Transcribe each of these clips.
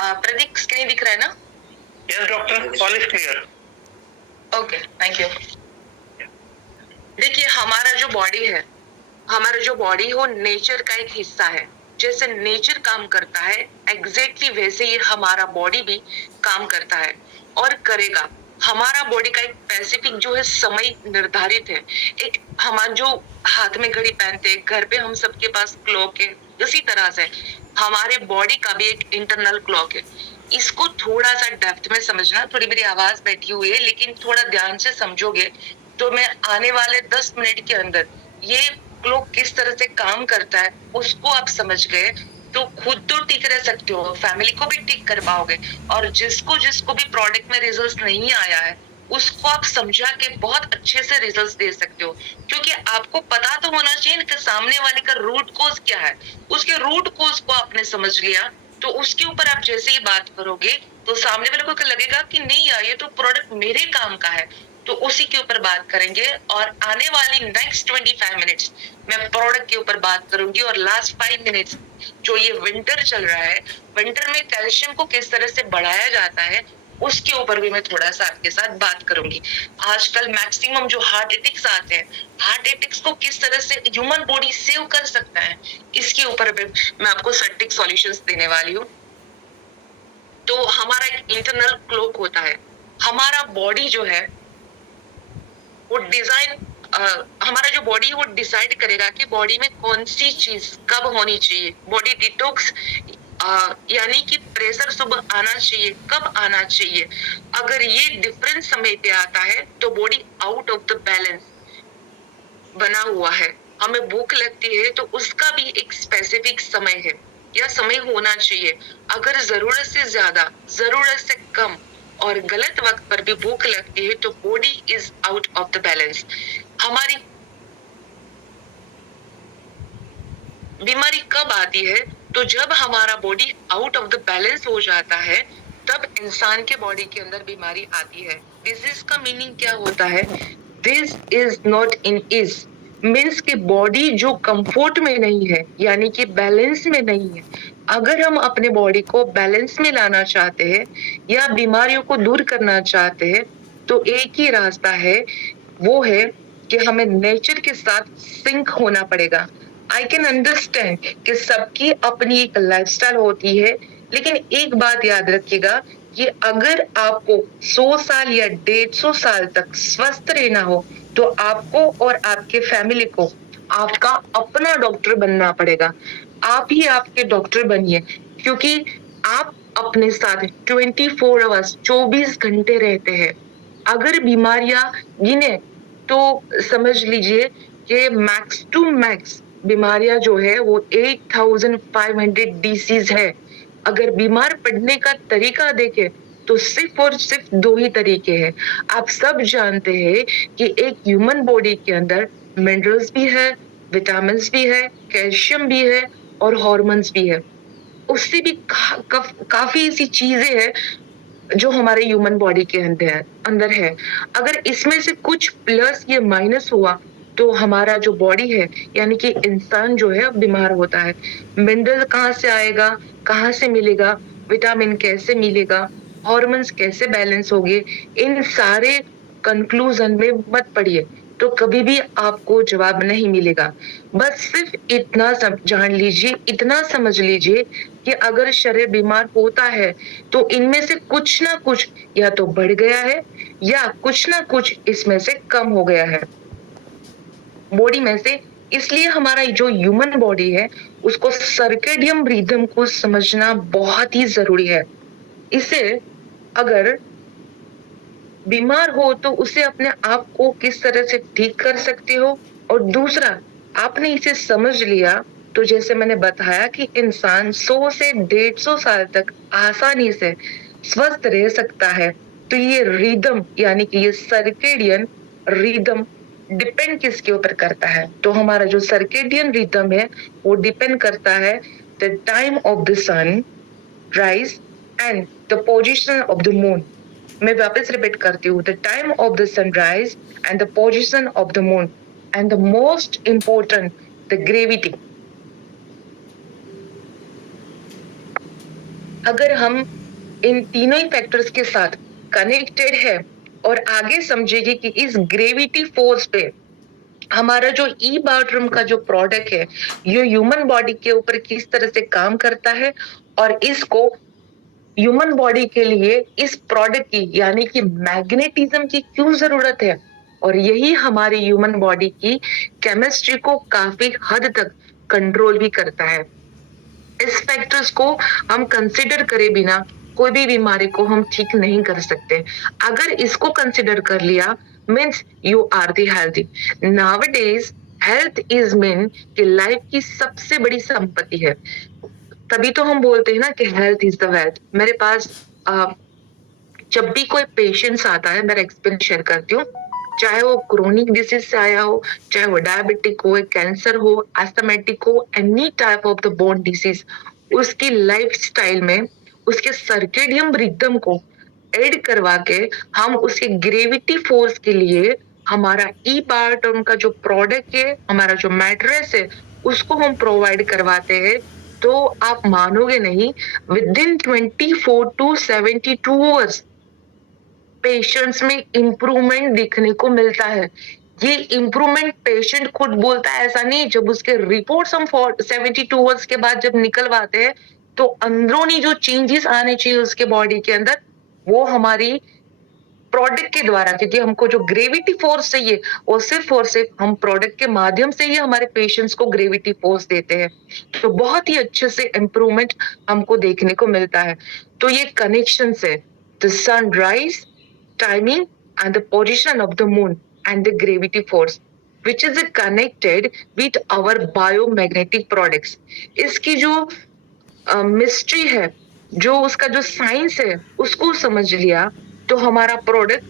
Pradeep screen दिख रहा है ना? Yes doctor, all is clear. Okay, thank you. देखिए, हमारा जो बॉडी हो नेचर का एक हिस्सा है। जैसे नेचर काम करता है एग्जैक्टली वैसे ही हमारा बॉडी भी काम करता है और करेगा। हमारा बॉडी का एक स्पेसिफिक जो है समय निर्धारित है। एक हमारा जो हाथ में घड़ी पहनते हैं, घर पे हम सबके पास क्लॉक है, इसी तरह से हमारे बॉडी का भी एक इंटरनल क्लॉक है। इसको थोड़ा सा डेप्थ में समझना। थोड़ी मेरी आवाज बैठी हुई है, लेकिन थोड़ा ध्यान से समझोगे तो मैं आने वाले 10 मिनट के अंदर ये क्लॉक किस तरह से काम करता है उसको आप समझ गए तो खुद तो ठीक रह सकते हो, फैमिली को भी ठीक कर पाओगे। और जिसको जिसको भी प्रोडक्ट में रिजल्ट नहीं आया है उसको आप समझा के बहुत अच्छे से रिजल्ट दे सकते हो, क्योंकि आपको पता तो होना चाहिए कि सामने वाले का रूट कॉज क्या है। उसके रूट कॉज को आपने समझ लिया तो उसके ऊपर आप जैसे ही बात करोगे तो सामने वाले को लगेगा कि नहीं यार ये तो प्रोडक्ट मेरे काम का है, तो उसी के ऊपर बात करेंगे। और आने वाली नेक्स्ट 25 मिनट्स मैं प्रोडक्ट के ऊपर बात करूंगी और लास्ट 5 मिनट्स जो ये विंटर चल रहा है, विंटर में कैल्शियम को किस तरह से बढ़ाया जाता है उसके ऊपर भी मैं थोड़ा सा आपके साथ बात करूंगी। आजकल मैक्सिमम जो हार्ट अटैक्स आते हैं, हार्ट अटैक्स को किस तरह से ह्यूमन बॉडी सेव कर सकता है इसके ऊपर भी मैं आपको सटीक सॉल्यूशंस देने वाली हूँ। तो हमारा एक इंटरनल क्लॉक होता है। हमारा बॉडी जो है वो हमारा जो बॉडी है वो डिसाइड करेगा कि बॉडी में कौन सी चीज कब होनी चाहिए। बॉडी डिटॉक्स यानी कि प्रेशर सुबह आना चाहिए, कब आना चाहिए। अगर ये डिफरेंट समय पे आता है तो body out of the balance बना हुआ है। हमें भूख लगती है तो उसका भी एक स्पेसिफिक समय है या समय होना चाहिए। अगर जरूरत से ज्यादा, जरूरत से कम और गलत वक्त पर भी भूख लगती है तो body is out of the balance. हमारी बीमारी कब आती है? तो जब हमारा body out of the balance हो जाता है तब इंसान के बॉडी के अंदर बीमारी आती है। डिजीज का मीनिंग क्या होता है? This is not in is means कि बॉडी जो कंफर्ट में नहीं है यानी कि बैलेंस में नहीं है। अगर हम अपने बॉडी को बैलेंस में लाना चाहते हैं या बीमारियों को दूर करना चाहते हैं तो एक ही रास्ता है, वो है कि हमें नेचर के साथ सिंक होना पड़ेगा। आई कैन अंडरस्टैंड कि सबकी अपनी एक लाइफस्टाइल होती है, लेकिन एक बात याद रखिएगा कि अगर आपको 100 साल या 150 साल तक स्वस्थ रहना हो तो आपको और आपके फैमिली को आपका अपना डॉक्टर बनना पड़ेगा। आप ही आपके डॉक्टर बनिए, क्योंकि आप अपने साथ 24 आवर्स 24 घंटे रहते हैं। अगर बीमारियां गिने तो समझ लीजिए कि मैक्स टू मैक्स बीमारियां जो है वो 8500 डिसीज है। अगर बीमार पड़ने का तरीका देखें तो सिर्फ और सिर्फ दो ही तरीके हैं। आप सब जानते हैं कि एक ह्यूमन बॉडी के अंदर मिनरल्स भी है, विटामिन भी है, कैल्शियम भी है और हॉर्मोन्स भी है। उससे भी काफी ऐसी चीजें हैं जो हमारे ह्यूमन बॉडी के अंदर है। अगर इसमें से कुछ प्लस या माइनस हुआ तो हमारा जो बॉडी है यानी कि इंसान जो है बीमार होता है। मिनरल कहाँ से आएगा, कहाँ से मिलेगा, विटामिन कैसे मिलेगा, हॉर्मोन्स कैसे बैलेंस होंगे, इन सारे कंक्लूजन में मत पड़िए तो कभी भी आपको जवाब नहीं मिलेगा। बस सिर्फ इतना जान लीजिए, इतना समझ लीजिए कि अगर शरीर बीमार होता है तो इनमें से कुछ ना कुछ या तो बढ़ गया है या कुछ ना कुछ इसमें से कम हो गया है बॉडी में से। इसलिए हमारा जो ह्यूमन बॉडी है उसको सर्केडियम रिदम को समझना बहुत ही जरूरी है। इसे अगर बीमार हो तो उसे अपने आप को किस तरह से ठीक कर सकते हो। और दूसरा, आपने इसे समझ लिया तो जैसे मैंने बताया कि इंसान 100 से 150 साल तक आसानी से स्वस्थ रह सकता है। तो ये रिदम यानी कि ये सर्केडियन रिदम डिपेंड किसके ऊपर करता है? तो हमारा जो सर्केडियन रिदम है वो डिपेंड करता है the time of the sun rise and the position of the moon. मैं वापस रिपीट करती हूँ, the time of the sunrise and the position of the moon and the most important the gravity. अगर हम इन तीनों ही factors के साथ connected है और आगे समझेंगे कि इस ग्रेविटी फोर्स पे हमारा जो ई बायोट्रिम का जो प्रोडक्ट है ये ह्यूमन बॉडी के ऊपर किस तरह से काम करता है और इसको ह्यूमन बॉडी के लिए इस प्रोडक्ट की यानी कि मैग्नेटिज्म की क्यों जरूरत है और यही हमारी ह्यूमन बॉडी की केमिस्ट्री को काफी हद तक कंट्रोल भी करता है। इस फैक्टर्स को हम कंसिडर करे बिना कोई भी बीमारी को हम ठीक नहीं कर सकते। अगर इसको कंसिडर कर लिया means you are the healthy. Nowadays health is mean कि लाइफ की सबसे बड़ी संपत्ति है। तभी तो हम बोलते हैं ना कि हेल्थ इज द वेल्थ। मेरे पास जब भी कोई पेशेंट्स आता है मेरा एक्सपीरियंस शेयर करती हूँ, चाहे वो क्रोनिक डिसीज से आया हो, चाहे वो डायबिटिक हो, कैंसर हो, एस्थमेटिक हो, any type of the bone disease, उसकी लाइफस्टाइल में उसके सर्केडियम रिदम को ऐड करवा के हम उसके ग्रेविटी फोर्स के लिए हमारा ई बायोटर्म का जो प्रोडक्ट है, हमारा जो मैट्रेस है, उसको हम प्रोवाइड करवाते हैं। तो आप मानोगे नहीं, with in 24 to 72 hours patients में इंप्रूवमेंट दिखने को मिलता है। ये इंप्रूवमेंट पेशेंट खुद बोलता है, ऐसा नहीं। जब उसके रिपोर्ट्स हम 72 आवर्स के बाद जब निकलवाते हैं तो अंदरूनी जो चेंजेस आने चाहिए उसके बॉडी के अंदर वो हमारी प्रोडक्ट के द्वारा, क्योंकि हमको जो ग्रेविटी फोर्स चाहिए वो सिर्फ और सिर्फ हम प्रोडक्ट के माध्यम से ही हमारे पेशेंट्स को ग्रेविटी फोर्स देते हैं। तो बहुत ही अच्छे से इंप्रूवमेंट हमको देखने को मिलता है। तो ये कनेक्शन है the sunrise timing and the position of the moon and the gravity force which is connected with our biomagnetic products। इसकी जो मिस्ट्री है, जो उसका जो साइंस है, उसको समझ लिया तो हमारा प्रोडक्ट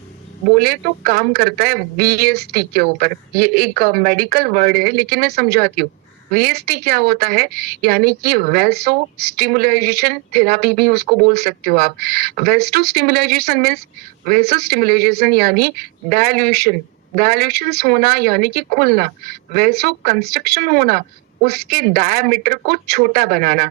बोले तो काम करता है VST के ऊपर। ये एक मेडिकल वर्ड है लेकिन मैं समझाती हूँ। VST क्या होता है, यानी कि वेसो स्टिमुलाइजेशन थेरापी भी उसको बोल सकते हो आप। वेस्टो स्टिमुलाइजेशन मीन्स, वेसो स्टिमुलाइजेशन यानी डायल्यूशन, डायल्यूशन होना यानी कि खुलना, वेसो कंस्ट्रक्शन होना उसके डायमीटर को छोटा बनाना।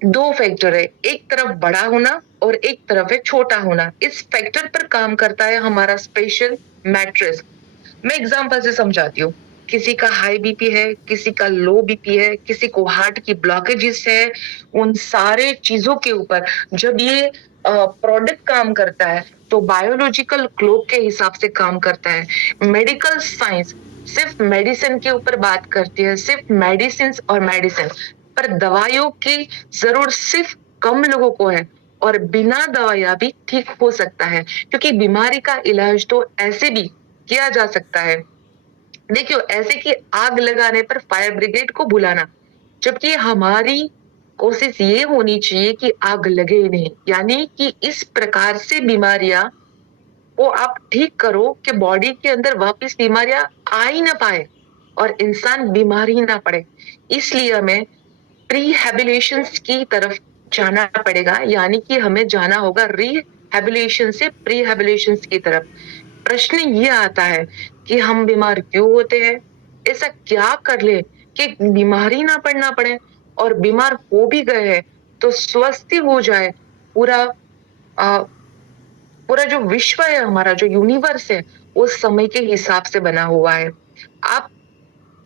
दो फैक्टर है, एक तरफ बड़ा होना और एक तरफ है छोटा होना। इस फैक्टर पर काम करता है हमारा स्पेशल मैट्रेस। मैं एग्जांपल से समझाती हूँ। किसी का हाई बीपी है, किसी का लो बीपी है, किसी को हार्ट की ब्लॉकेजेस है, उन सारे चीजों के ऊपर जब ये प्रोडक्ट काम करता है तो बायोलॉजिकल क्लॉक के हिसाब से काम करता है। मेडिकल साइंस सिर्फ मेडिसिन के ऊपर बात करती है, सिर्फ मेडिसिन और मेडिसिन, पर दवाइयों की जरूरत सिर्फ कम लोगों को है और बिना दवाइयां भी ठीक हो सकता है, क्योंकि बीमारी का इलाज तो ऐसे भी किया जा सकता है। देखियो, ऐसे कि आग लगाने पर फायर ब्रिगेड को बुलाना, जबकि हमारी कोशिश ये होनी चाहिए कि आग लगे ही नहीं। यानी कि इस प्रकार से बीमारियां वो आप ठीक करो कि बॉडी के अंदर वापस बीमारियां आ ही ना पाए और इंसान बीमार ही ना पड़े। इसलिए हमें प्रीहेबिलेशन की तरफ जाना पड़ेगा, यानी कि हमें जाना होगा रिहेबिलेशन से प्रीहेबिलेशन की तरफ। प्रश्न ये आता है कि हम बीमार क्यों होते हैं, ऐसा क्या कर ले कि बीमारी ना पड़ना पड़े, और बीमार हो भी गए हैं तो स्वस्थ हो जाए। पूरा पूरा जो विश्व है, हमारा जो यूनिवर्स है, वो समय के हिसाब से बना हुआ है। आप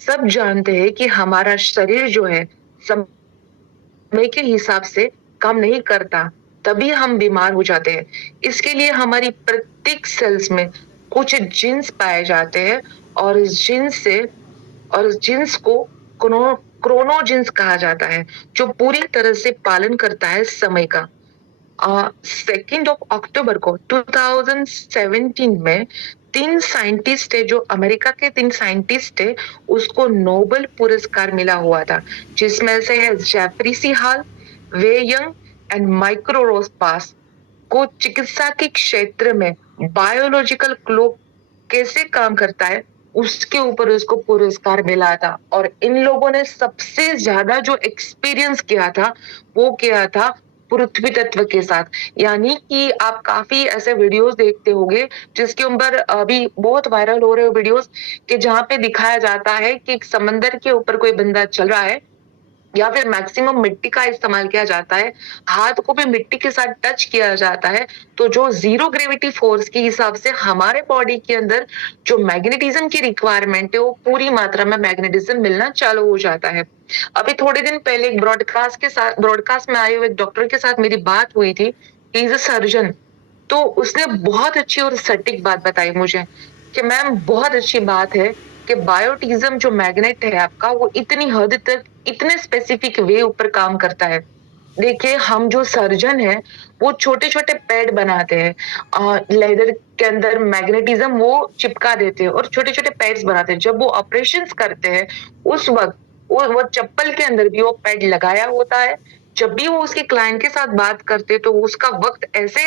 सब जानते हैं कि हमारा शरीर जो है समय के हिसाब से काम नहीं करता, तभी हम बीमार हो जाते हैं। इसके लिए हमारी प्रत्येक सेल्स में कुछ जीन्स पाए जाते हैं और इस जीन्स को क्रोनोजिन्स कहा जाता है, जो पूरी तरह से पालन करता है समय का। 2 अक्टूबर को 2017 में 3 साइंटिस्ट है, जो अमेरिका के 3 साइंटिस्ट है, उसको नोबेल पुरस्कार मिला हुआ था, जिसमें से है जेफरी सी हाल, वे यंग एंड माइक्रो रोसपास को चिकित्सा के क्षेत्र में बायोलॉजिकल क्लॉक कैसे काम करता है उसके ऊपर उसको पुरस्कार मिला था। और इन लोगों ने सबसे ज्यादा जो एक्सपीरियंस किया था वो किया था पृथ्वी तत्व के साथ। यानी कि आप काफी ऐसे वीडियोस देखते होंगे जिसके ऊपर अभी बहुत वायरल हो रहे वीडियोस कि जहाँ पे दिखाया जाता है कि एक समंदर के ऊपर कोई बंदा चल रहा है या फिर मैक्सिमम मिट्टी का इस्तेमाल किया जाता है, हाथ को भी मिट्टी के साथ टच किया जाता है, तो जो ज़ीरो ग्रेविटी फोर्स के हिसाब से हमारे बॉडी के अंदर जो मैग्नेटिज़्म की रिक्वायरमेंट है, वो पूरी मात्रा में मैग्नेटिज़्म मिलना चालू हो जाता है। अभी थोड़े दिन पहले एक ब्रॉडकास्ट में आए हुए एक डॉक्टर के साथ मेरी बात हुई थी, ही इज़ अ सर्जन। तो उसने बहुत अच्छी और सटीक बात बताई मुझे कि मैम बहुत अच्छी बात है कि बायोटिज्म जो मैग्नेट है आपका वो इतनी हद तक इतने स्पेसिफिक वे ऊपर काम करता है। देखिए हम जो सर्जन हैं वो छोटे-छोटे पैड बनाते हैं, लेदर के अंदर मैग्नेटिज्म वो चिपका देते हैं और छोटे-छोटे पैड्स बनाते हैं। जब वो ऑपरेशंस करते हैं उस वक़्त वो चप्पल के अंदर भी वो पैड लगाया होता है। जब भी वो उसके क्लाइंट के साथ बात करते हैं तो उसका वक़्त ऐसे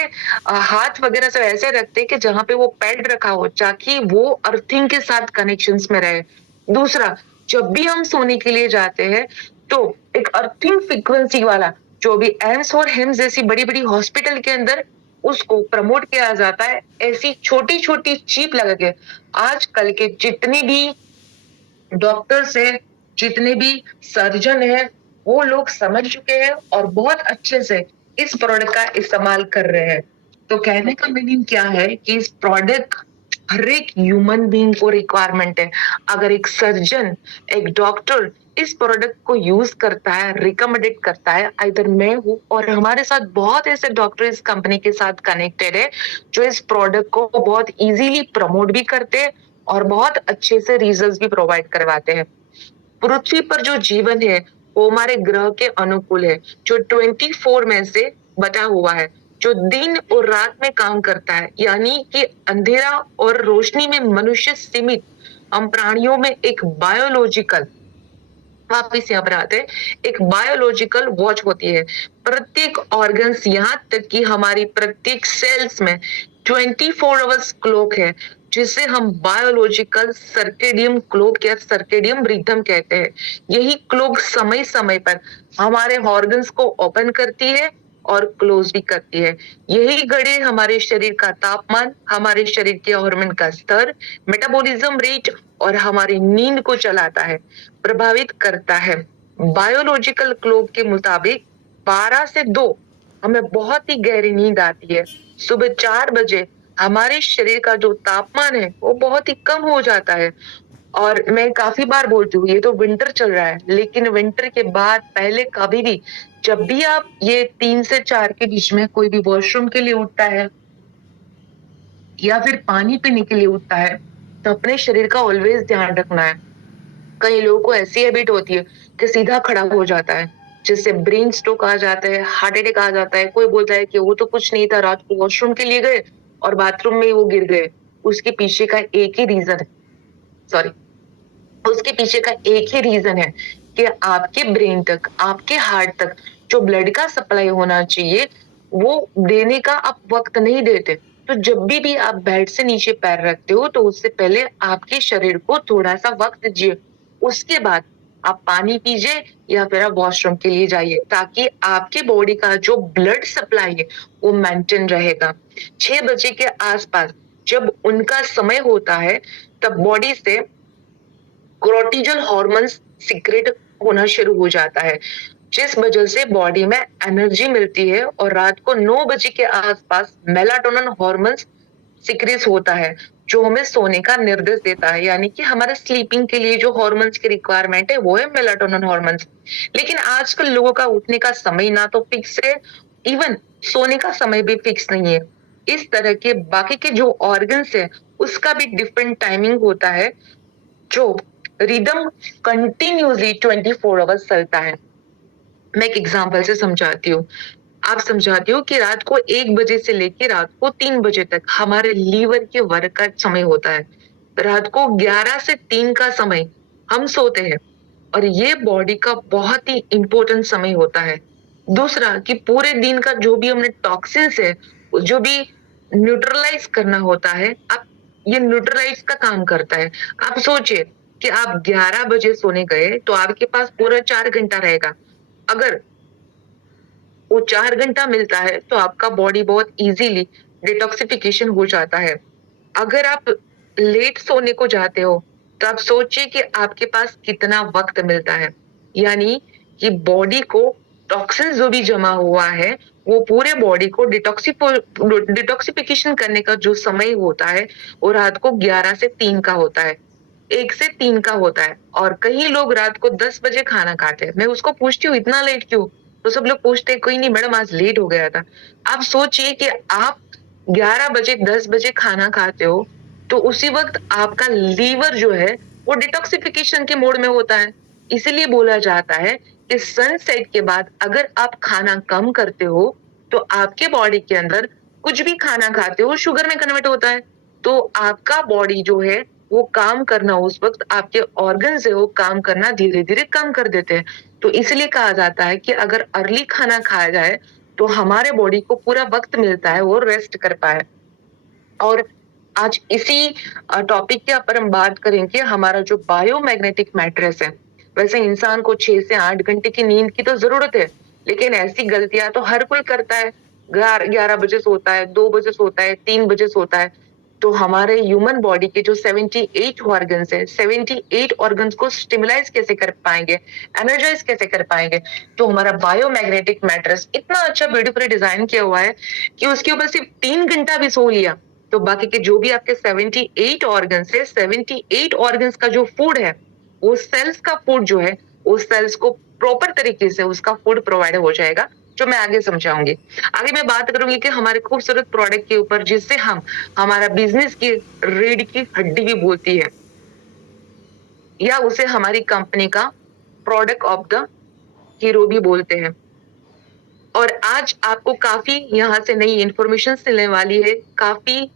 हाथ वगैरह सब ऐसे रखते हैं कि जहाँ पे वो पैड रखा हो ताकि वो अर्थिंग के साथ कनेक्शंस में रहे। दूसरा, जब भी हम सोने के लिए जाते हैं तो एक अर्थिंग फ्रीक्वेंसी वाला जो भी एम्स और हिम्स जैसी बड़ी-बड़ी हॉस्पिटल के अंदर उसको प्रमोट किया जाता है, ऐसी छोटी-छोटी चिप लगा के। आजकल के जितने भी डॉक्टर्स हैं, जितने भी सर्जन हैं, वो लोग समझ चुके हैं और बहुत अच्छे से इस प्रोडक्ट का इस्तेमाल कर रहे हैं। तो कहने का मीनिंग क्या है कि इस प्रोडक्ट हर एक ह्यूमन बीइंग को रिक्वायरमेंट है। अगर एक सर्जन, एक डॉक्टर इस प्रोडक्ट को यूज़ करता है, रिकमेंडेड करता है, आइदर मैं हूँ और हमारे साथ बहुत ऐसे डॉक्टर इस कंपनी के साथ कनेक्टेड है, जो इस प्रोडक्ट को बहुत ईज़िली प्रमोट भी करते हैं और बहुत अच्छे से रिजल्ट्स भी प्रोवाइड करवाते हैं। पृथ्वी पर जो जीवन है, वो हमारे ग्रह के अनुकूल है, जो 24 में से बटा हुआ है, जो दिन और रात में काम करता है, यानी कि अंधेरा और रोशनी में मनुष्य सीमित, हम प्राणियों में एक बायोलॉजिकल वापिस यहाँ पर आते हैं, एक बायोलॉजिकल वॉच होती है। प्रत्येक ऑर्गन्स यहाँ तक कि हमारी प्रत्येक सेल्स में 24 आवर्स क्लॉक है, जिसे हम बायोलॉजिकल सर्केडियम क्लॉक या सर्केडियम रिदम कहते हैं। यही क्लॉक समय-समय पर हमारे ऑर्गन्स को ओपन करती है और क्लोज भी करती है। यही घड़ी हमारे शरीर का तापमान, हमारे शरीर के हार्मोन का स्तर, मेटाबॉलिज्म रेट और हमारी नींद को चलाता है, प्रभावित करता है। बायोलॉजिकल क्लॉक के मुताबिक 12 से 2 हमें बहुत ही गहरी नींद आती है। सुबह 4 बजे हमारे शरीर का जो तापमान है वो बहुत ही कम हो जाता है और मैं काफ़ी बार बोलती हूँ ये तो विंटर चल रहा है, लेकिन विंटर के बाद पहले कभी भी जब भी आप ये 3 से 4 के बीच में कोई भी वॉशरूम के लिए उठता है या फिर पानी पीने के लिए उठता है, तो अपने शरीर का ऑलवेज़ ध्यान रखना है। कई लोगों को ऐसी हैबिट होती है कि सीधा खड़ा हो जाता है, जिससे ब्रेन स्ट्रोक आ जाता है, हार्ट अटैक आ जाता है। कोई बोलता है कि वो तो कुछ नहीं था, रात को वॉशरूम के लिए गए और बाथरूम में ही वो गिर गए। उसके पीछे का एक ही रीज़न है, सॉरी, उसके पीछे का एक ही रीज़न है कि आपके ब्रेन तक, आपके हार्ट तक जो ब्लड का सप्लाई होना चाहिए, वो देने का आप वक़्त नहीं देते। तो जब भी आप बेड से नीचे पैर रखते हो, तो उससे पहले आपके शरीर को थोड़ा-सा वक़्त दीजिए। उसके बाद आप पानी पीजिए या फिर आप वॉशरूम के लिए जाइए, ताकि आपके बॉडी का जो ब्लड सप्लाई है, वो मेंटेन रहेगा। 6 बजे के आस-पास जब उनका समय होता है, तब बॉडी से कोर्टिजोल हार्मोन्स सीक्रेट होना शुरू हो जाता है, जिस वजह से बॉडी में एनर्जी मिलती है और रात को 9 बजे के आसपास मेलाटोनिन हार्मोन्स सीक्रेट होता है, जो हमें सोने का निर्देश देता है, यानी कि हमारे स्लीपिंग के लिए जो हार्मोन्स की रिक्वायरमेंट है वो है मेलाटोनिन हार्मोन्स। लेकिन आजकल लोगों का उठने का समय ना तो फिक्स है, इवन सोने का समय भी फिक्स नहीं है। इस तरह के बाकी के जो ऑर्गन्स है उसका भी डिफरेंट टाइमिंग होता है, जो रिदम कंटिन्यूअसली 24 आवर्स चलता है। मैं एक एग्जांपल से समझाती हूँ। आप समझाती हो कि रात को 1 बजे से लेके रात को 3 बजे तक हमारे लीवर के वर्क का समय होता है। रात को 11 से 3 का समय हम सोते हैं और ये बॉडी का बहुत ही इम्पोर्टेंट समय होता है। दूसरा कि पूरे दिन का जो भी हमने टॉक्सिन्स है, जो भी न्यूट्रलाइज़ करना होता है, आप ये न्यूट्रलाइज़ का काम करता है। आप सोचिए कि आप 11 बजे सोने गए, तो आपके पास पूरा 4 घंटा रहेगा। अगर वो 4 घंटा मिलता है, तो आपका बॉडी बहुत ईज़िली डिटॉक्सिफिकेशन हो जाता है। अगर आप लेट सोने को जाते हो, तो आप सोचिए कि आपके पास कितना वक़्त मिलता है। यानी कि बॉडी को टॉक्सिन जो भी जमा हुआ है वो पूरे बॉडी को डिटॉक्सिफिकेशन करने का जो समय होता है वो रात को 11 से 3 का होता है, 1 से 3 का होता है। और कई लोग रात को 10 बजे खाना खाते हैं। मैं उसको पूछती हूँ इतना लेट क्यों? तो सब लोग पूछते हैं कोई नहीं मैडम आज लेट हो गया था। आप सोचिए कि आप 11 बजे 10 बजे खाना खाते हो तो उसी वक्त आपका लीवर जो है वो डिटॉक्सिफिकेशन के मोड में होता है। इसीलिए बोला जाता है कि सनसेट के बाद अगर आप खाना कम करते हो तो आपके बॉडी के अंदर कुछ भी खाना खाते हो शुगर में कन्वर्ट होता है। तो आपका बॉडी जो है वो काम करना उस वक्त आपके ऑर्गन्स है वो काम करना धीरे-धीरे कम कर देते हैं। तो इसलिए कहा जाता है कि अगर अर्ली खाना खाया जाए तो हमारे बॉडी को पूरा वक्त मिलता है वो रेस्ट कर पाए। और आज इसी टॉपिक के ऊपर हम बात करेंगे हमारा जो बायोमैग्नेटिक मैट्रेस है। वैसे इंसान को 6 से 8 घंटे की नींद की तो जरूरत है, लेकिन ऐसी गलतियां तो हर कोई करता है। 11 बजे सोता है, 2 बजे सोता है, 3 बजे सोता है। तो हमारे ह्यूमन बॉडी के जो 78 ऑर्गन्स है, 78 ऑर्गन्स को स्टिमुलाइज कैसे कर पाएंगे, एनर्जाइज कैसे कर पाएंगे? तो हमारा बायोमैग्नेटिक मैट्रेस इतना अच्छा ब्यूटीफुली डिजाइन किया हुआ है कि उसके ऊपर सिर्फ 3 घंटा भी सो लिया तो बाकी के जो भी आपके 78 ऑर्गन्स है, 78 ऑर्गन्स का जो फूड है वो सेल्स का फूड जो है वो सेल्स को प्रॉपर तरीके से उसका फूड प्रोवाइड हो जाएगा, जो मैं आगे समझाऊंगी। आगे मैं बात करूंगी कि हमारे खूबसूरत प्रोडक्ट के ऊपर जिससे हम हमारा बिजनेस की रीढ़ की हड्डी भी बोलती है, या उसे हमारी कंपनी का प्रोडक्ट ऑफ द हीरो भी बोलते हैं। और आज आपको काफी यहाँ से नई इंफॉर्मेशन मिलने वाली है, काफी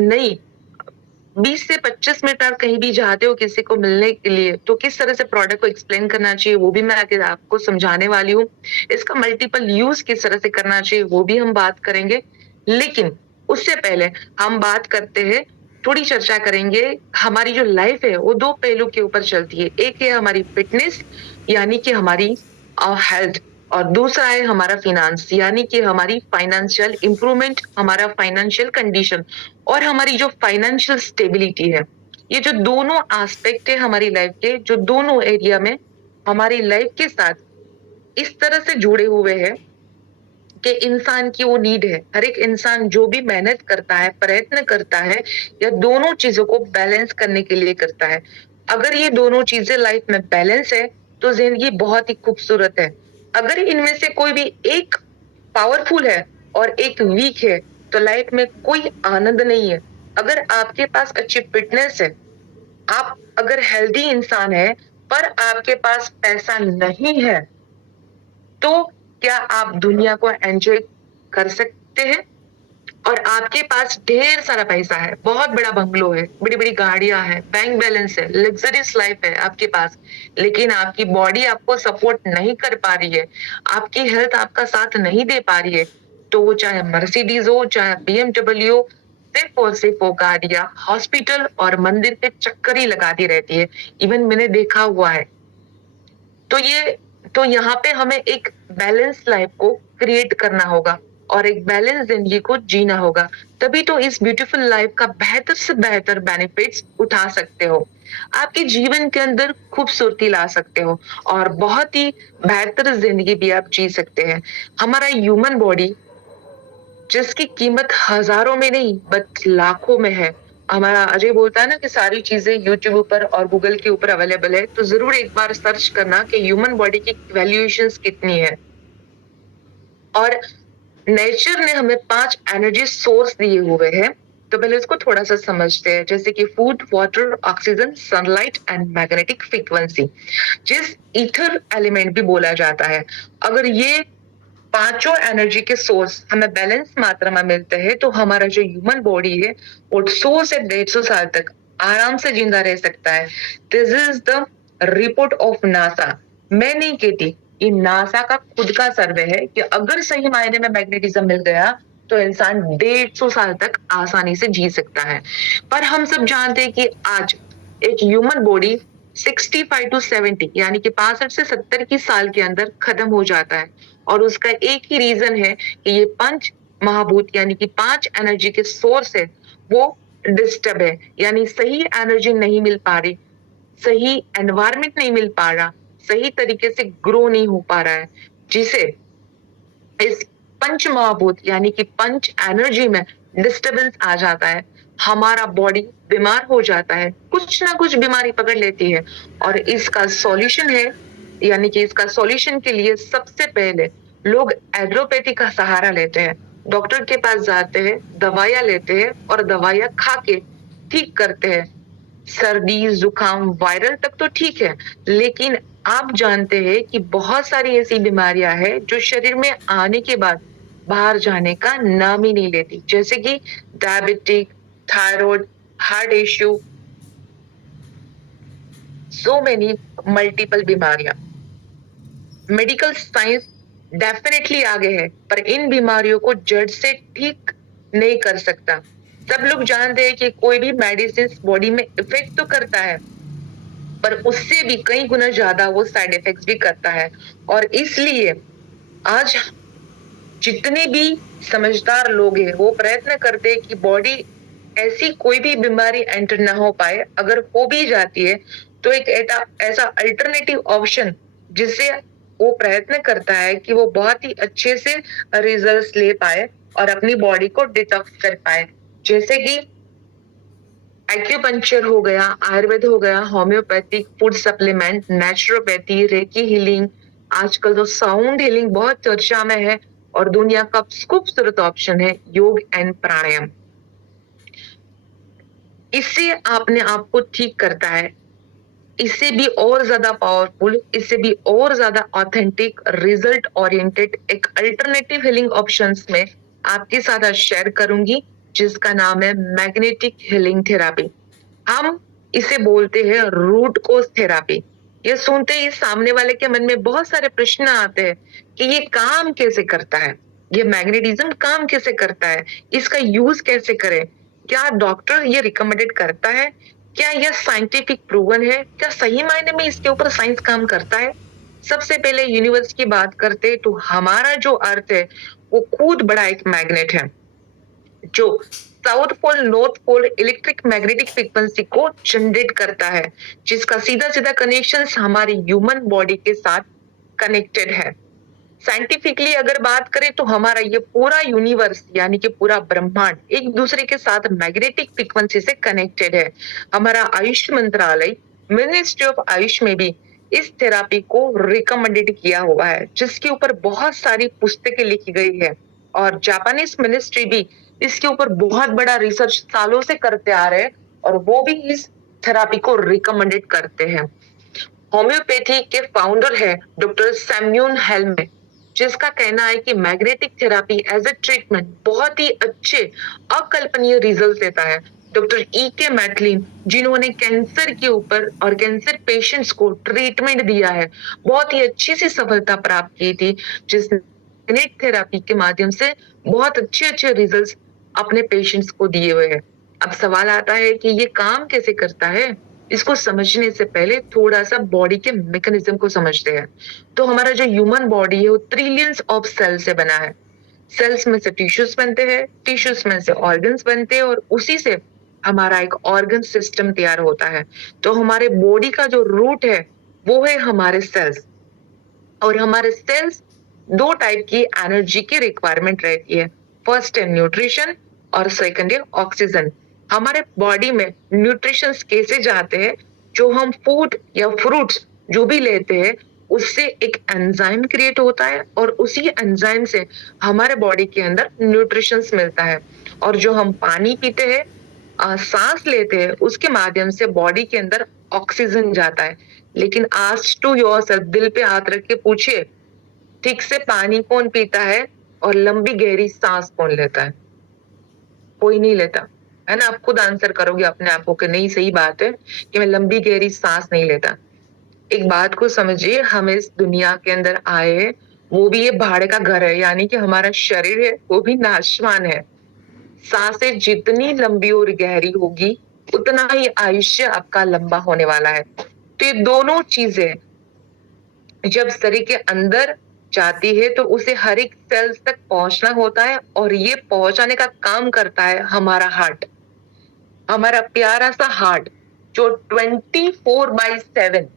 नई 20 से 25 मिनट आप कहीं भी जाते हो किसी को मिलने के लिए तो किस तरह से प्रोडक्ट को एक्सप्लेन करना चाहिए वो भी मैं आगे आपको समझाने वाली हूँ। इसका मल्टीपल यूज किस तरह से करना चाहिए वो भी हम बात करेंगे। लेकिन उससे पहले हम बात करते हैं, थोड़ी चर्चा करेंगे। हमारी जो लाइफ है वो दो पहलू के ऊपर चलती है। एक है हमारी फिटनेस यानी कि हमारी हेल्थ, और दूसरा है हमारा फिनांस यानी कि हमारी फाइनेंशियल इंप्रूवमेंट, हमारा फाइनेंशियल कंडीशन और हमारी जो फाइनेंशियल स्टेबिलिटी है। ये जो दोनों एस्पेक्ट है हमारी लाइफ के, जो दोनों एरिया में हमारी लाइफ के साथ इस तरह से जुड़े हुए हैं कि इंसान की वो नीड है। हर एक इंसान जो भी मेहनत करता है, प्रयत्न करता है, या दोनों चीजों को बैलेंस करने के लिए करता है। अगर ये दोनों चीजें लाइफ में बैलेंस है तो जिंदगी बहुत ही खूबसूरत है। अगर इनमें से कोई भी एक पावरफुल है और एक वीक है तो लाइफ में कोई आनंद नहीं है। अगर आपके पास अच्छी फिटनेस है, आप अगर हेल्दी इंसान है पर आपके पास पैसा नहीं है, तो क्या आप दुनिया को एंजॉय कर सकते हैं? और आपके पास ढेर सारा पैसा है, बहुत बड़ा बंगलो है, बड़ी बड़ी गाड़ियां हैं, बैंक बैलेंस है, लग्जरियस लाइफ है आपके पास, लेकिन आपकी बॉडी आपको सपोर्ट नहीं कर पा रही है, आपकी हेल्थ आपका साथ नहीं दे पा रही है, तो वो चाहे मर्सिडीज हो चाहे BMW हो, सिर्फ और सिर्फ वो गाड़ियां हॉस्पिटल और मंदिर पे चक्कर ही लगाती रहती है। इवन मैंने देखा हुआ है। तो यहाँ पे हमें एक बैलेंस लाइफ को क्रिएट करना होगा और एक बैलेंस जिंदगी को जीना होगा, तभी तो इस ब्यूटीफुल लाइफ का बेहतर से बेहतर बेनिफिट्स उठा सकते हो, आपके जीवन के अंदर खूबसूरती ला सकते हो और बहुत ही बेहतर जिंदगी भी आप जी सकते हैं। हमारा ह्यूमन बॉडी जिसकी कीमत हजारों में नहीं बट लाखों में है। हमारा अजय बोलता है ना कि सारी चीजें यूट्यूब पर और गूगल के ऊपर अवेलेबल है, तो जरूर एक बार सर्च करना कि ह्यूमन बॉडी की वैल्यूएशंस कितनी है। और नेचर ने हमें 5 एनर्जी सोर्स दिए हुए हैं, तो पहले इसको थोड़ा सा समझते हैं, जैसे कि food, water, oxygen, sunlight and magnetic frequency, जिस ईथर एलिमेंट भी बोला जाता है। अगर ये पांचों एनर्जी के सोर्स हमें बैलेंस मात्रा में मिलते हैं तो हमारा जो ह्यूमन बॉडी है वो 100 से 150 साल तक आराम से जिंदा रह सकता है। This is the report of NASA. मैं नहीं कहती, ये नासा का खुद का सर्वे है कि अगर सही मायने में मैग्नेटिज्म मिल गया तो इंसान 150 साल तक आसानी से जी सकता है। पर हम सब जानते हैं कि आज एक ह्यूमन बॉडी 65 टू 70 यानी कि 65 से 70 की साल के अंदर खत्म हो जाता है, और उसका एक ही रीजन है कि ये पंच महाभूत यानी कि 5 एनर्जी के सोर्स है वो डिस्टर्ब है, यानी सही एनर्जी नहीं मिल पा रही, सही एनवायरमेंट नहीं मिल पा रहा, सही तरीके से ग्रो नहीं हो पा रहा है, जिसे इस पंच महाभूत यानी कि पंच एनर्जी में डिस्टरबेंस आ जाता है, हमारा बॉडी बीमार हो जाता है, कुछ ना कुछ बीमारी पकड़ लेती है। और इसका सॉल्यूशन है, यानी कि इसका सॉल्यूशन के लिए सबसे पहले लोग एलोपैथी का सहारा लेते हैं, डॉक्टर के पास जाते हैं, दवाइयां लेते हैं और दवाइयां खा के ठीक करते हैं। सर्दी जुकाम वायरल तक तो ठीक है, लेकिन आप जानते हैं कि बहुत सारी ऐसी बीमारियां हैं जो शरीर में आने के बाद बाहर जाने का नाम ही नहीं लेती, जैसे कि diabetic, thyroid, heart issue, so many multiple बीमारियां। मेडिकल साइंस डेफिनेटली आगे है, पर इन बीमारियों को जड़ से ठीक नहीं कर सकता। सब लोग जानते हैं कि कोई भी मेडिसिन बॉडी में इफेक्ट तो करता है, पर उससे भी कई गुना ज्यादा वो साइड इफेक्ट्स भी करता है। और इसलिए आज जितने भी समझदार लोग हैं वो प्रयत्न करते हैं कि बॉडी ऐसी कोई भी बीमारी एंटर ना हो पाए, अगर हो भी जाती है तो एक ऐसा अल्टरनेटिव ऑप्शन जिससे वो प्रयत्न करता है कि वो बहुत ही अच्छे से रिजल्ट्स ले पाए और अपनी बॉडी को डिटॉक्स कर पाए, जैसे कि एक्यूपंक्चर हो गया, आयुर्वेद हो गया, homeopathic, food supplement, naturopathy, recce healing, आजकल तो साउंड हीलिंग बहुत चर्चा में है, और दुनिया का खूबसूरत ऑप्शन है योग एंड प्राणायाम। इससे आपने आप को ठीक करता है, इससे भी और ज्यादा पावरफुल, इससे भी और ज्यादा ऑथेंटिक, रिजल्ट ओरिएंटेड एक अल्टरनेटिव हीलिंग ऑप्शंस में आपके साथ आज शेयर करूंगी, जिसका नाम है मैग्नेटिक हीलिंग थेरापी। हम इसे बोलते हैं रूट कोज थेरापी। ये सुनते ही सामने वाले के मन में बहुत सारे प्रश्न आते हैं कि ये काम कैसे करता है, ये मैग्नेटिज्म काम कैसे करता है, इसका यूज कैसे करें, क्या डॉक्टर ये रिकमेंडेड करता है, क्या यह साइंटिफिक प्रूवन है, क्या सही मायने में इसके ऊपर साइंस काम करता है। सबसे पहले यूनिवर्स की बात करते तो हमारा जो अर्थ है वो खुद बड़ा एक मैग्नेट है, जो south pole north pole electric magnetic frequency को जनरेट करता है, जिसका सीधा सीधा कनेक्शन हमारी ह्यूमन बॉडी के साथ कनेक्टेड है। साइंटिफिकली अगर बात करें तो हमारा ये पूरा यूनिवर्स यानी कि पूरा ब्रह्मांड एक दूसरे के साथ मैग्नेटिक फ्रीक्वेंसी से कनेक्टेड है। हमारा आयुष मंत्रालय, मिनिस्ट्री ऑफ आयुष में भी इस थेरापी को रिकमेंडेड किया हुआ है, जिसके ऊपर बहुत सारी पुस्तकें लिखी गई है, और जापानीज मिनिस्ट्री भी इसके ऊपर बहुत बड़ा रिसर्च सालों से करते आ रहे हैं, और वो भी इस थेरापी को रिकमेंडेड करते हैं। होम्योपैथी के फाउंडर है डॉक्टर सैम्यूल हेल्मे, जिसका कहना है कि magnetic therapy as a treatment बहुत ही अच्छे अकल्पनीय रिजल्ट देता है। डॉक्टर के मैटलिन, जिन्होंने कैंसर के ऊपर और कैंसर पेशेंट्स को ट्रीटमेंट दिया है, बहुत ही अच्छी सी सफलता प्राप्त की थी, जिसने मैग्नेटिक थेरापी के माध्यम से बहुत अच्छे अच्छे रिजल्ट्स अपने पेशेंट्स को दिए हुए हैं। अब सवाल आता है कि ये काम कैसे करता है। इसको समझने से पहले थोड़ा सा बॉडी के मैकेनिज्म को समझते हैं। तो हमारा जो ह्यूमन बॉडी है वो ट्रिलियंस ऑफ सेल से बना है। सेल्स में से टिश्यूज बनते हैं, टिश्यूज में से ऑर्गन्स बनते हैं, और उसी से हमारा एक ऑर्गन सिस्टम तैयार होता है। तो हमारे बॉडी का जो रूट है वो है हमारे सेल्स, और हमारे सेल्स दो टाइप की एनर्जी की रिक्वायरमेंट रहती है। फर्स्ट है न्यूट्रिशन और सेकंड है ऑक्सीजन। हमारे बॉडी में न्यूट्रिशन कैसे जाते हैं, जो हम फूड या फ्रूट्स जो भी लेते हैं उससे एक एंजाइम क्रिएट होता है, और उसी एंजाइम से हमारे बॉडी के अंदर न्यूट्रिशन मिलता है। और जो हम पानी पीते हैं, सांस लेते हैं, उसके माध्यम से बॉडी के अंदर ऑक्सीजन जाता है। लेकिन आज टू योरसेल्फ, दिल पे हाथ रख के पूछिए, ठीक से पानी कौन पीता है और लंबी गहरी सांस कौन लेता है? कोई नहीं लेता, है ना। आप खुद आंसर करोगे अपने आप को कि नहीं, सही बात है कि मैं लंबी गहरी सांस नहीं लेता। एक बात को समझिए, हम इस दुनिया के अंदर आए हैं, वो भी ये भाड़े का घर है, यानी कि हमारा शरीर है वो भी नाशवान है। सांसें जितनी लंबी और गहरी होगी उतना ही आयुष्य आपका लंबा होने वाला है। तो ये दोनों चीजें जब शरीर के अंदर जाती है तो उसे हर एक सेल्स तक पहुंचना होता है, और ये पहुंचाने का काम करता है हमारा हार्ट, हमारा प्यारा सा हार्ट, जो 24/7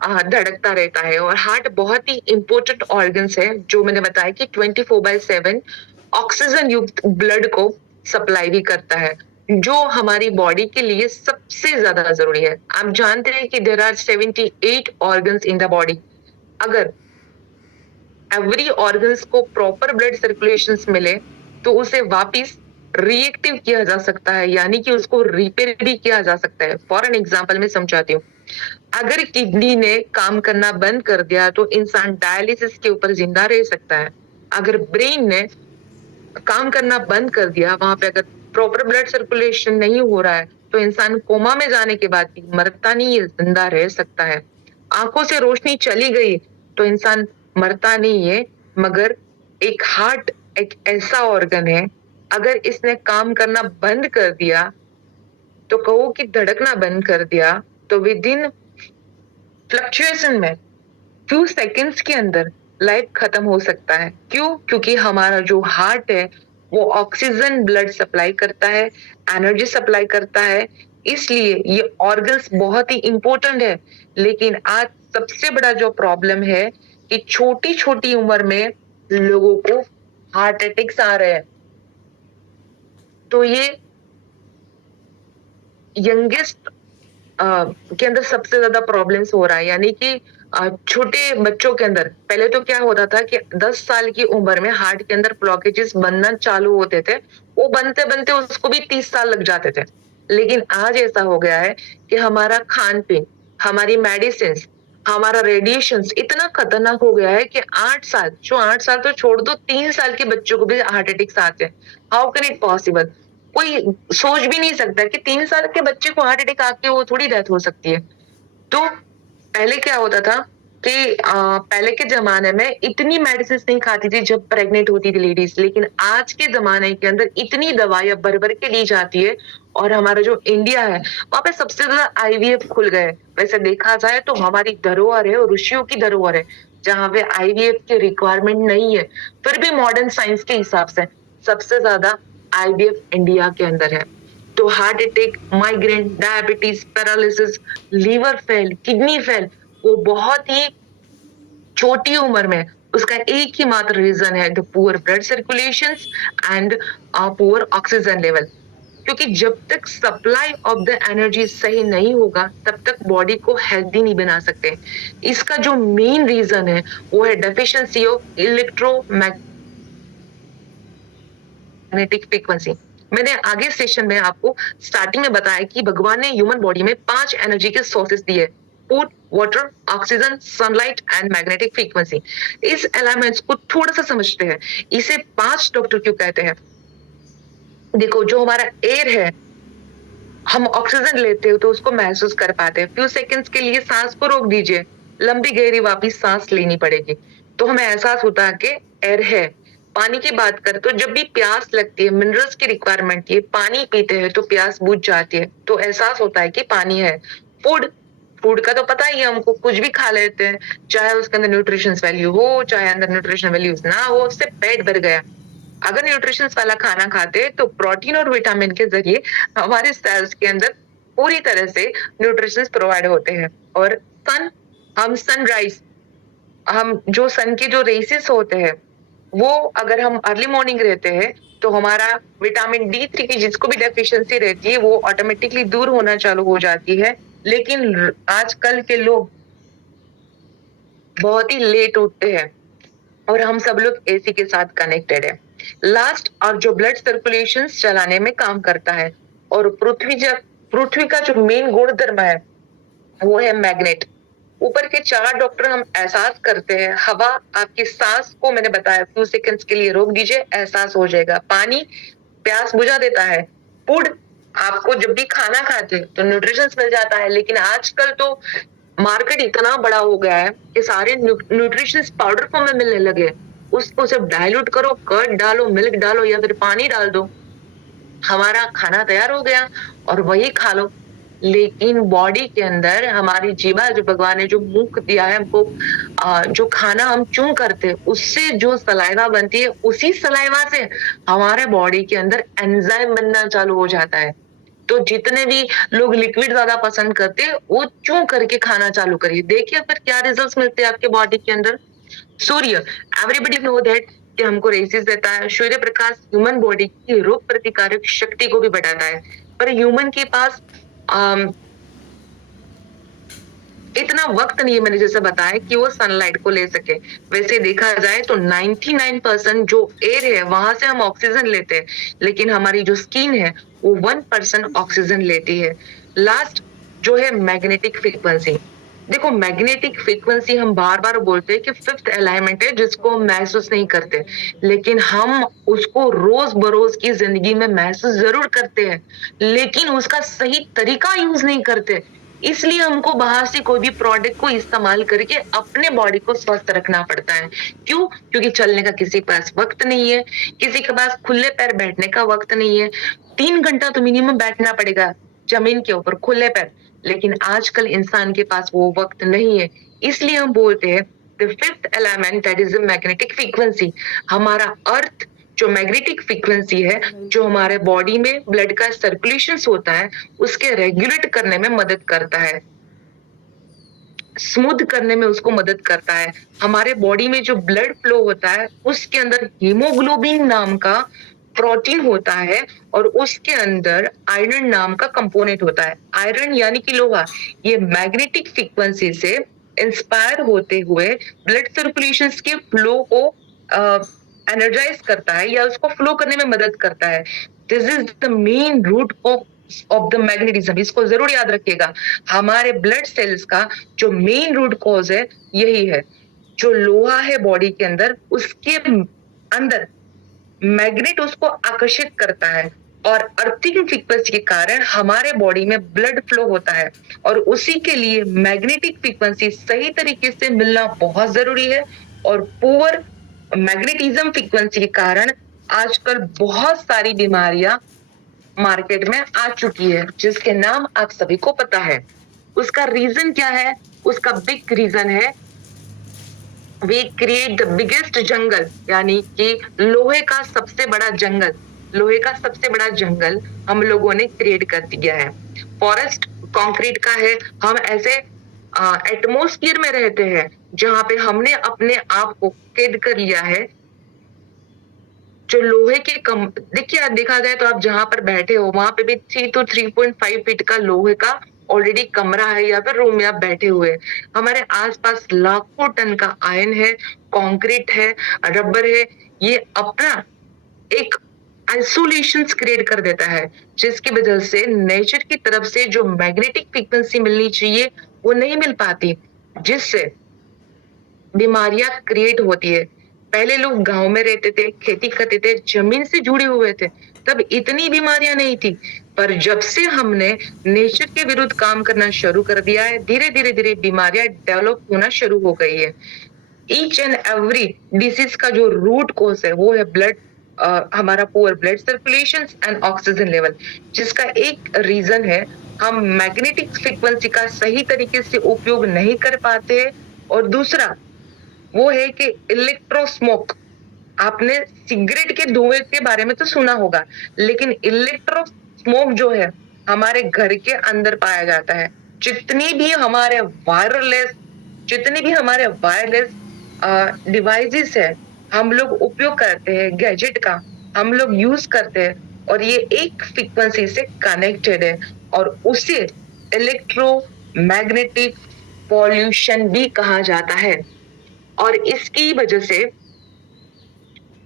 धड़कता रहता है। और हार्ट बहुत ही इंपॉर्टेंट ऑर्गन्स है, जो मैंने बताया कि 24/7 ऑक्सीजन युक्त ब्लड को सप्लाई भी करता है, जो हमारी बॉडी के लिए सबसे ज्यादा जरूरी है। आप जानते हैं कि there are 78 organs in the body. अगर एवरी ऑर्गन्स को प्रॉपर ब्लड सर्कुलेशन मिले तो उसे वापिस रिएक्टिव किया जा सकता है, यानी कि उसको रिपेयर भी किया जा सकता है। फॉर एन एग्जाम्पल मैं समझाती हूँ। अगर किडनी ने काम करना बंद कर दिया तो इंसान डायलिसिस के ऊपर जिंदा रह सकता है। अगर ब्रेन ने काम करना बंद कर दिया, वहां पे अगर प्रॉपर ब्लड सर्कुलेशन नहीं हो रहा है, तो इंसान कोमा में जाने के बाद भी मरता नहीं है, जिंदा रह सकता है। आंखों से रोशनी चली गई तो इंसान मरता नहीं है, मगर एक हार्ट एक ऐसा ऑर्गन है, अगर इसने काम करना बंद कर दिया, तो कहो कि धड़कना बंद कर दिया, तो विद इन फ्लक्चुएशन में फ्यू सेकंड्स के अंदर लाइफ खत्म हो सकता है। क्यों? क्योंकि हमारा जो हार्ट है वो ऑक्सीजन ब्लड सप्लाई करता है, एनर्जी सप्लाई करता है, इसलिए ये ऑर्गन्स बहुत ही इंपॉर्टेंट है। लेकिन आज सबसे बड़ा जो प्रॉब्लम है कि छोटी छोटी उम्र में लोगों को हार्ट अटैक्स आ रहे हैं। तो ये यंगेस्ट के अंदर सबसे ज्यादा प्रॉब्लम्स हो रहा है, यानी कि छोटे बच्चों के अंदर पहले तो क्या होता था कि 10 साल की उम्र में हार्ट के अंदर ब्लॉकेजेस बनना चालू होते थे, वो बनते बनते उसको भी 30 साल लग जाते थे। लेकिन आज ऐसा हो गया है कि हमारा खान पीन, हमारी मेडिसिन, हमारा रेडिएशन इतना खतरनाक हो गया है कि 8 साल तो छोड़ दो, 3 साल के बच्चों को भी हार्ट अटैक्स आते हैं। How can it possible? कोई सोच भी नहीं सकता कि 3 साल के बच्चे को हार्ट अटैक आके वो थोड़ी डेथ हो सकती है। तो पहले क्या होता था कि पहले के जमाने में इतनी मेडिसिन नहीं खाती थी जब प्रेग्नेंट होती थी लेडीज, लेकिन आज के जमाने के अंदर इतनी दवाइयां भर भर के दी जाती है। और हमारा जो इंडिया है वहां पे सबसे ज्यादा आईवीएफ खुल गए। वैसे देखा जाए तो हमारी धरोहर है और ऋषियों की धरोहर है, जहाँ पे आईवीएफ की रिक्वायरमेंट नहीं है, फिर भी मॉडर्न साइंस के हिसाब से सबसे ज्यादा आईवीएफ इंडिया के अंदर है। तो heart attack, migraine, diabetes, paralysis, liver fail, kidney fail, वो बहुत ही छोटी उम्र में उसका एक ही मात्र रीजन है, the poor blood circulation and poor oxygen level. क्योंकि जब तक सप्लाई ऑफ द एनर्जी सही नहीं होगा तब तक बॉडी को हेल्दी नहीं बना सकते। इसका जो मेन रीजन है वो है डेफिशिएंसी ऑफ इलेक्ट्रोमैग्नेटिक फ्रीक्वेंसी। मैंने आगे सेशन में आपको स्टार्टिंग में बताया कि भगवान ने ह्यूमन बॉडी में 5 एनर्जी के सोर्सेस दिए: food, water, oxygen, sunlight and magnetic frequency. इस एलिमेंट्स को थोड़ा सा समझते हैं। इसे 5 डॉक्टर क्यों कहते हैं? देखो, जो हमारा एयर है, हम ऑक्सीजन लेते हो तो उसको महसूस कर पाते हैं। फ्यू सेकंड्स के लिए सांस को रोक दीजिए, लंबी गहरी वापस सांस लेनी पड़ेगी, तो हमें एहसास होता है कि एयर है। पानी की बात करें तो जब भी प्यास लगती है, मिनरल्स की रिक्वायरमेंट है, पानी पीते हैं तो प्यास बुझ जाती है, तो एहसास होता है कि पानी है। फूड, फूड का तो पता ही है हमको, कुछ भी खा लेते हैं, चाहे उसके अंदर न्यूट्रिशन वैल्यू हो, चाहे अंदर न्यूट्रिशन वैल्यूज ना हो, उससे पेट भर गया। अगर न्यूट्रिशन वाला खाना खाते तो प्रोटीन और विटामिन के जरिए हमारे सेल्स के अंदर पूरी तरह से न्यूट्रिशन प्रोवाइड होते हैं। और सन, हम सनराइज, हम जो सन के जो रेसेस होते हैं, वो अगर हम अर्ली मॉर्निंग रहते हैं तो हमारा विटामिन D3 की जिसको भी डेफिशिएंसी रहती है वो ऑटोमेटिकली दूर होना चालू हो जाती है। लेकिन आजकल के लोग बहुत ही लेट उठते हैं और हम सब लोग एसी के साथ कनेक्टेड है। लास्ट और जो ब्लड सर्कुलेशन चलाने में काम करता है, और पृथ्वी का जो मेन गुणधर्म है वो है मैग्नेट। ऊपर के 4 डॉक्टर हम एहसास करते हैं। हवा, आपकी सांस को मैंने बताया फ्यू सेकंड्स के लिए रोक दीजिए, एहसास हो जाएगा। पानी प्यास बुझा देता है। फूड, आपको जब भी खाना खाते हैं तो न्यूट्रिशन मिल जाता है। लेकिन आजकल तो मार्केट इतना बड़ा हो गया है कि सारे न्यूट्रिशन पाउडर फॉर्म में मिलने लगे। उसको सिर्फ डाइल्यूट करो, कर्ड डालो, मिल्क डालो या फिर पानी डाल दो, हमारा खाना तैयार हो गया और वही खा लो। लेकिन बॉडी के अंदर हमारी जीवा, जो भगवान ने जो मुख दिया है हमको, जो खाना हम चूं करते हैं उससे जो सलाइवा बनती है, उसी सलाइवा से हमारे बॉडी के अंदर एंजाइम बनना चालू हो जाता है। तो जितने भी लोग लिक्विड ज्यादा पसंद करते हैं वो चूं करके खाना चालू करिए, देखिए फिर क्या रिजल्ट्स मिलते हैं आपके बॉडी के अंदर। सूर्य, एवरीबडी नो दैट कि हमको रेसिस देता है। सूर्य प्रकाश ह्यूमन बॉडी की रोग प्रतिकारक शक्ति को भी बढ़ाता है, पर ह्यूमन के पास इतना वक्त नहीं है, मैंने जैसे बताया, कि वो सनलाइट को ले सके। वैसे देखा जाए तो 99% जो एयर है वहां से हम ऑक्सीजन लेते हैं, लेकिन हमारी जो स्किन है वो 1% ऑक्सीजन लेती है। लास्ट जो है मैग्नेटिक फ्रीक्वेंसी। देखो, मैग्नेटिक फ्रीक्वेंसी हम बार बार बोलते हैं कि फिफ्थ एलिमेंट है जिसको हम महसूस नहीं करते, लेकिन हम उसको रोज बरोज की जिंदगी में महसूस जरूर करते हैं, लेकिन उसका सही तरीका यूज नहीं करते। इसलिए हमको बाहर से कोई भी प्रोडक्ट को इस्तेमाल करके अपने बॉडी को स्वस्थ रखना पड़ता है। क्यों? क्योंकि चलने का किसी के पास वक्त नहीं है, किसी के पास खुले पैर बैठने का वक्त नहीं है। 3 घंटा तो मिनिमम बैठना पड़ेगा जमीन के ऊपर खुले पैर, लेकिन आजकल इंसान के पास वो वक्त नहीं है। इसलिए हम बोलते हैं the fifth element that is magnetic frequency. हमारा अर्थ जो मैग्नेटिक फ्रीक्वेंसी है, जो हमारे बॉडी में ब्लड का सर्कुलेशन होता है उसके रेगुलेट करने में मदद करता है, स्मूथ करने में उसको मदद करता है। हमारे बॉडी में जो ब्लड फ्लो होता है उसके अंदर हीमोग्लोबिन नाम का प्रोटीन होता है और उसके अंदर आयरन नाम का कंपोनेंट होता है। आयरन यानी कि लोहा, ये मैग्नेटिक फ्रीक्वेंसी से इंस्पायर होते हुए ब्लड सर्कुलेशन के फ्लो को एनर्जाइज करता है या उसको फ्लो करने में मदद करता है। This is the main root of the magnetism. इसको जरूर याद रखिएगा, हमारे ब्लड सेल्स का जो मेन रूट कॉज है यही है। जो लोहा है बॉडी के अंदर, उसके अंदर मैग्नेट उसको आकर्षित करता है और अर्थिंग फ्रीक्वेंसी के कारण हमारे बॉडी में ब्लड फ्लो होता है, और उसी के लिए मैग्नेटिक फ्रीक्वेंसी सही तरीके से मिलना बहुत जरूरी है। और पुअर मैग्नेटिज्म फ्रीक्वेंसी के कारण आजकल बहुत सारी बीमारियां मार्केट में आ चुकी है, जिसके नाम आप सभी को पता है। उसका रीजन क्या है? उसका बिग रीजन है वी क्रिएट द बिगेस्ट जंगल, यानी कि लोहे का सबसे बड़ा जंगल, लोहे का सबसे बड़ा जंगल हम लोगों ने क्रिएट कर दिया है। फॉरेस्ट कंक्रीट का है, हम ऐसे एटमॉस्फेयर में रहते हैं जहां पे हमने अपने आप को कैद कर लिया है। जो लोहे के देखिए, देखा जाए तो आप जहां पर बैठे हो वहां पे भी 3 to 3.5 फीट का लोहे का ऑलरेडी कमरा है या फिर रूम में आप बैठे हुए। हमारे आसपास लाखों टन का आयरन है, कंक्रीट है, रबर है। ये अपना एक आइसोलेशन क्रिएट कर देता है, जिसकी वजह से नेचर की तरफ से जो मैग्नेटिक फ्रीक्वेंसी मिलनी चाहिए वो नहीं मिल पाती, जिससे बीमारियां क्रिएट होती है। पहले लोग गांव में रहते थे, खेती करते थे, जमीन से जुड़े हुए थे, तब इतनी बीमारियां नहीं थी। पर जब से हमने नेचर के विरुद्ध काम करना शुरू कर दिया है, धीरे धीरे धीरे बीमारियां डेवलप होना शुरू हो गई है। ईच एंड एवरी डिसीज का जो रूट कॉज है वो है ब्लड, हमारा poor blood circulation and oxygen level, जिसका एक रीजन है हम मैग्नेटिक फ्रीक्वेंसी का सही तरीके से उपयोग नहीं कर पाते। और दूसरा वो है कि इलेक्ट्रो स्मोक। आपने सिगरेट के धुएं के बारे में तो सुना होगा, लेकिन इलेक्ट्रो स्मोक जो है हमारे घर के अंदर पाया जाता है। जितनी भी हमारे वायरलेस डिवाइसेस है हम लोग उपयोग करते हैं, गैजेट का हम लोग यूज करते हैं, और ये एक फ्रीक्वेंसी से कनेक्टेड है, और उसे इलेक्ट्रोमैग्नेटिक पॉल्यूशन भी कहा जाता है। और इसकी वजह से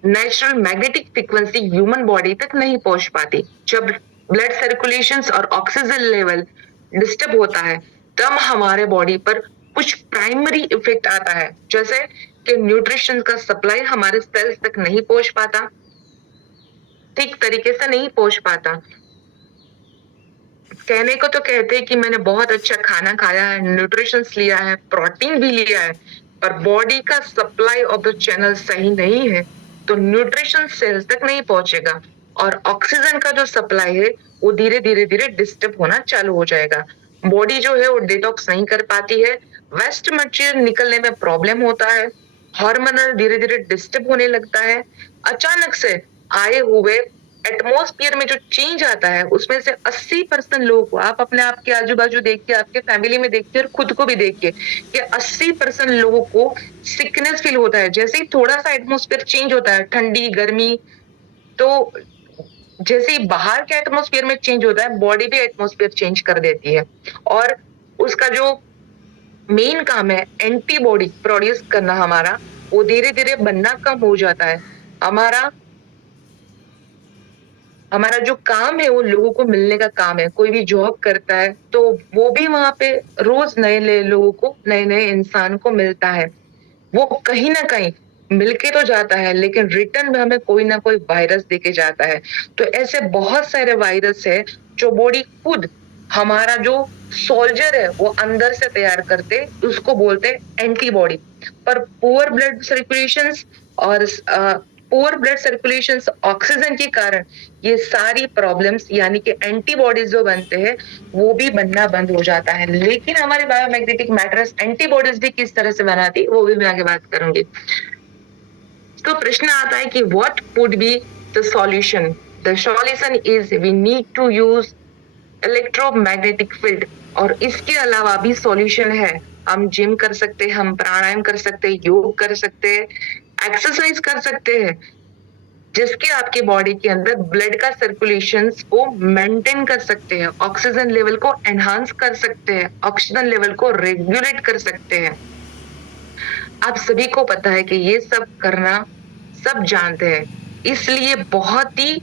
natural magnetic frequency human body तक नहीं पहुंच पाती। जब ब्लड सर्कुलेशन और ऑक्सीजन लेवल डिस्टर्ब होता है, तब हमारे बॉडी पर कुछ प्राइमरी इफेक्ट आता है, जैसे कि न्यूट्रिशन का सप्लाई हमारे सेल्स तक नहीं पहुंच पाता, ठीक तरीके से नहीं पहुंच पाता। कहने को तो कहते हैं कि मैंने बहुत अच्छा खाना खाया है, न्यूट्रिशन लिया है, प्रोटीन भी लिया है, पर बॉडी का सप्लाई ऑफ द चैनल सही नहीं है तो न्यूट्रिशन सेल्स तक नहीं पहुंचेगा, और ऑक्सीजन का जो सप्लाई है वो धीरे धीरे धीरे डिस्टर्ब होना चालू हो जाएगा। बॉडी जो है वो डिटॉक्स नहीं कर पाती है, वेस्ट मटेरियल निकलने में प्रॉब्लम होता है, हार्मोनल धीरे धीरे डिस्टर्ब होने लगता है। अचानक से आए हुए एटमॉस्फेयर में जो चेंज आता है उसमें से 80% लोगों को, आप अपने आप के आजू बाजू देखिए, आपके फैमिली में देखिए और खुद को भी देखिए कि 80% लोगों को सिकनेस फील होता है जैसे ही थोड़ा सा एटमॉस्फेयर चेंज होता है, ठंडी गर्मी, तो जैसे ही बाहर के एटमॉस्फेयर में चेंज होता है, बॉडी भी एटमॉस्फेयर चेंज कर देती है और उसका जो मेन काम है एंटीबॉडी प्रोड्यूस करना हमारा, वो धीरे धीरे बनना कम हो जाता है। हमारा हमारा जो काम है वो लोगों को मिलने का काम है। कोई भी जॉब करता है तो वो भी वहां पे रोज नए नए लोगों को, नए नए इंसान को मिलता है। वो कहीं ना कहीं मिलके तो जाता है लेकिन रिटर्न में हमें कोई ना कोई वायरस देके जाता है। तो ऐसे बहुत सारे वायरस है जो बॉडी खुद, हमारा जो सोल्जर है वो अंदर से तैयार करते, उसको बोलते हैं एंटीबॉडी। पर पुअर ब्लड सर्कुलेशन और पुअर ब्लड सर्कुलेशन ऑक्सीजन के कारण ये सारी प्रॉब्लम्स यानी कि एंटीबॉडीज जो बनते हैं वो भी बनना बंद हो जाता है। लेकिन हमारे बायोमैग्नेटिक मैटर्स एंटीबॉडीज भी किस तरह से बनाती, वो भी मैं आगे बात करूंगी। तो प्रश्न आता है कि what would be the solution? The solution is we need to use electromagnetic field. और इसके अलावा भी सॉल्यूशन है। हम जिम कर सकते हैं, हम प्राणायाम कर सकते हैं, योग कर सकते हैं, एक्सरसाइज कर सकते हैं, जिसके आपके बॉडी के अंदर ब्लड का सर्कुलेशन को मेंटेन कर सकते हैं, ऑक्सीजन लेवल को एनहांस कर सकते हैं, ऑक्सीजन लेवल को रेगुलेट कर सकते हैं। आप सभी को पता है कि ये सब करना सब जानते हैं, इसलिए बहुत ही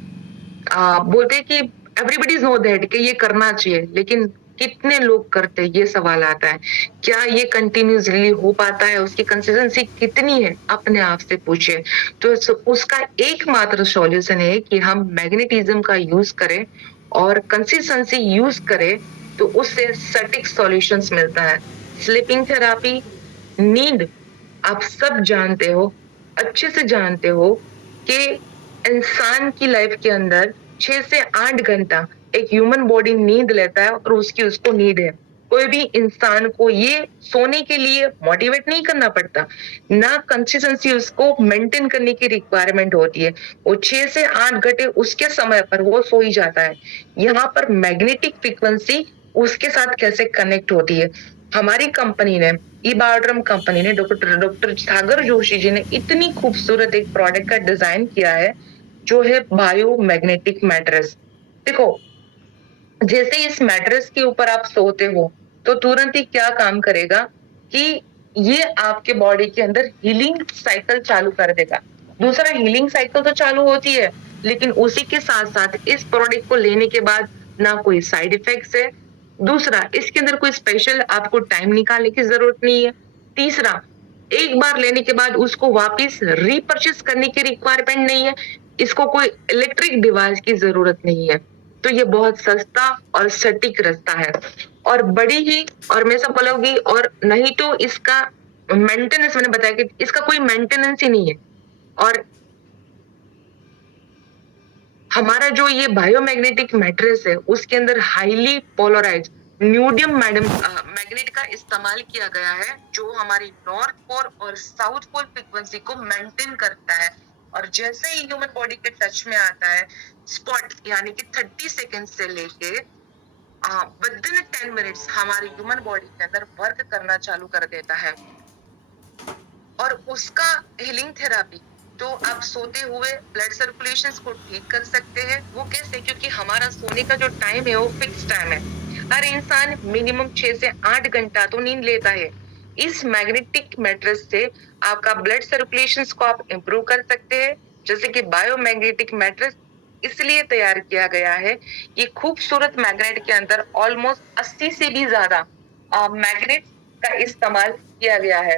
बोलते हैं कि एवरीबडी नो दैट कि ये करना चाहिए, लेकिन कितने लोग करते हैं ये सवाल आता है। क्या ये कंटिन्यूसली हो पाता है? उसकी कंसिस्टेंसी कितनी है? अपने आप से पूछे। तो उसका एकमात्र सॉल्यूशन है कि हम मैग्नेटिज्म का यूज करें और कंसिस्टेंसी यूज करें, तो उससे सटीक सॉल्यूशंस मिलता है। स्लीपिंग थेरापी, नींद, आप सब जानते हो, अच्छे से जानते हो कि इंसान की लाइफ के अंदर 6 से 8 घंटा एक ह्यूमन बॉडी नींद लेता है और उसको नीड है। कोई भी इंसान को ये सोने के लिए मोटिवेट नहीं करना पड़ता, ना कंसिस्टेंसी उसको मेंटेन करने की रिक्वायरमेंट होती है। वो 6 से 8 घंटे उसके समय पर वो सो ही जाता है। यहाँ पर मैग्नेटिक फ्रीक्वेंसी उसके साथ कैसे कनेक्ट होती है? हमारी कंपनी ने, ई बायोड्रम कंपनी ने, डॉक्टर सागर जोशी जी ने इतनी खूबसूरत एक प्रोडक्ट का डिजाइन किया है जो है बायोमैग्नेटिक मैट्रेस। देखो, जैसे इस मैट्रेस के ऊपर आप सोते हो तो तुरंत ही क्या काम करेगा कि ये आपके बॉडी के अंदर हीलिंग साइकिल चालू कर देगा। दूसरा, हीलिंग साइकिल तो चालू होती है, लेकिन उसी के साथ साथ इस प्रोडक्ट को लेने के बाद ना कोई साइड इफेक्ट्स है। दूसरा, इसके अंदर कोई स्पेशल आपको टाइम निकालने की जरूरत नहीं है। तीसरा, एक बार लेने के बाद उसको वापस रीपर्चेस करने की रिक्वायरमेंट नहीं है। इसको कोई इलेक्ट्रिक डिवाइस की जरूरत नहीं है। तो ये बहुत सस्ता और सटीक रास्ता है और बड़ी ही, और मैं सब बोलूंगी, और नहीं तो इसका मेंटेनेंस, मैंने बताया कि इसका कोई मेंटेनेंस ही नहीं है। और हमारा जो ये बायोमैग्नेटिक मैट्रेस है उसके अंदर हाईली पोलराइज न्यूडियम मैग्नेट का इस्तेमाल किया गया है, जो हमारी नॉर्थ पोल और साउथ पोल फ्रीक्वेंसी को मेंटेन करता है। और जैसे ही ह्यूमन बॉडी के टच में आता है, स्पॉट यानी कि 30 सेकेंड से लेके विद इन 10 मिनट्स हमारी ह्यूमन बॉडी के अंदर वर्क करना चालू कर देता है। और उसका हीलिंग थेरापी, तो आप सोते हुए ब्लड सर्कुलेशन को ठीक कर सकते हैं। वो कैसे? क्योंकि हमारा सोने का जो टाइम है वो फिक्स टाइम है। हर इंसान मिनिमम 6 से 8 घंटा तो नींद लेता है। इस मैग्नेटिक मैट्रेस से आपका ब्लड सर्कुलेशन को आप इंप्रूव कर सकते हैं। जैसे कि बायोमैग्नेटिक मैट्रेस इसलिए तैयार किया गया है, ये खूबसूरत मैग्नेट के अंदर ऑलमोस्ट 80 से भी ज्यादा मैग्नेट का इस्तेमाल किया गया है।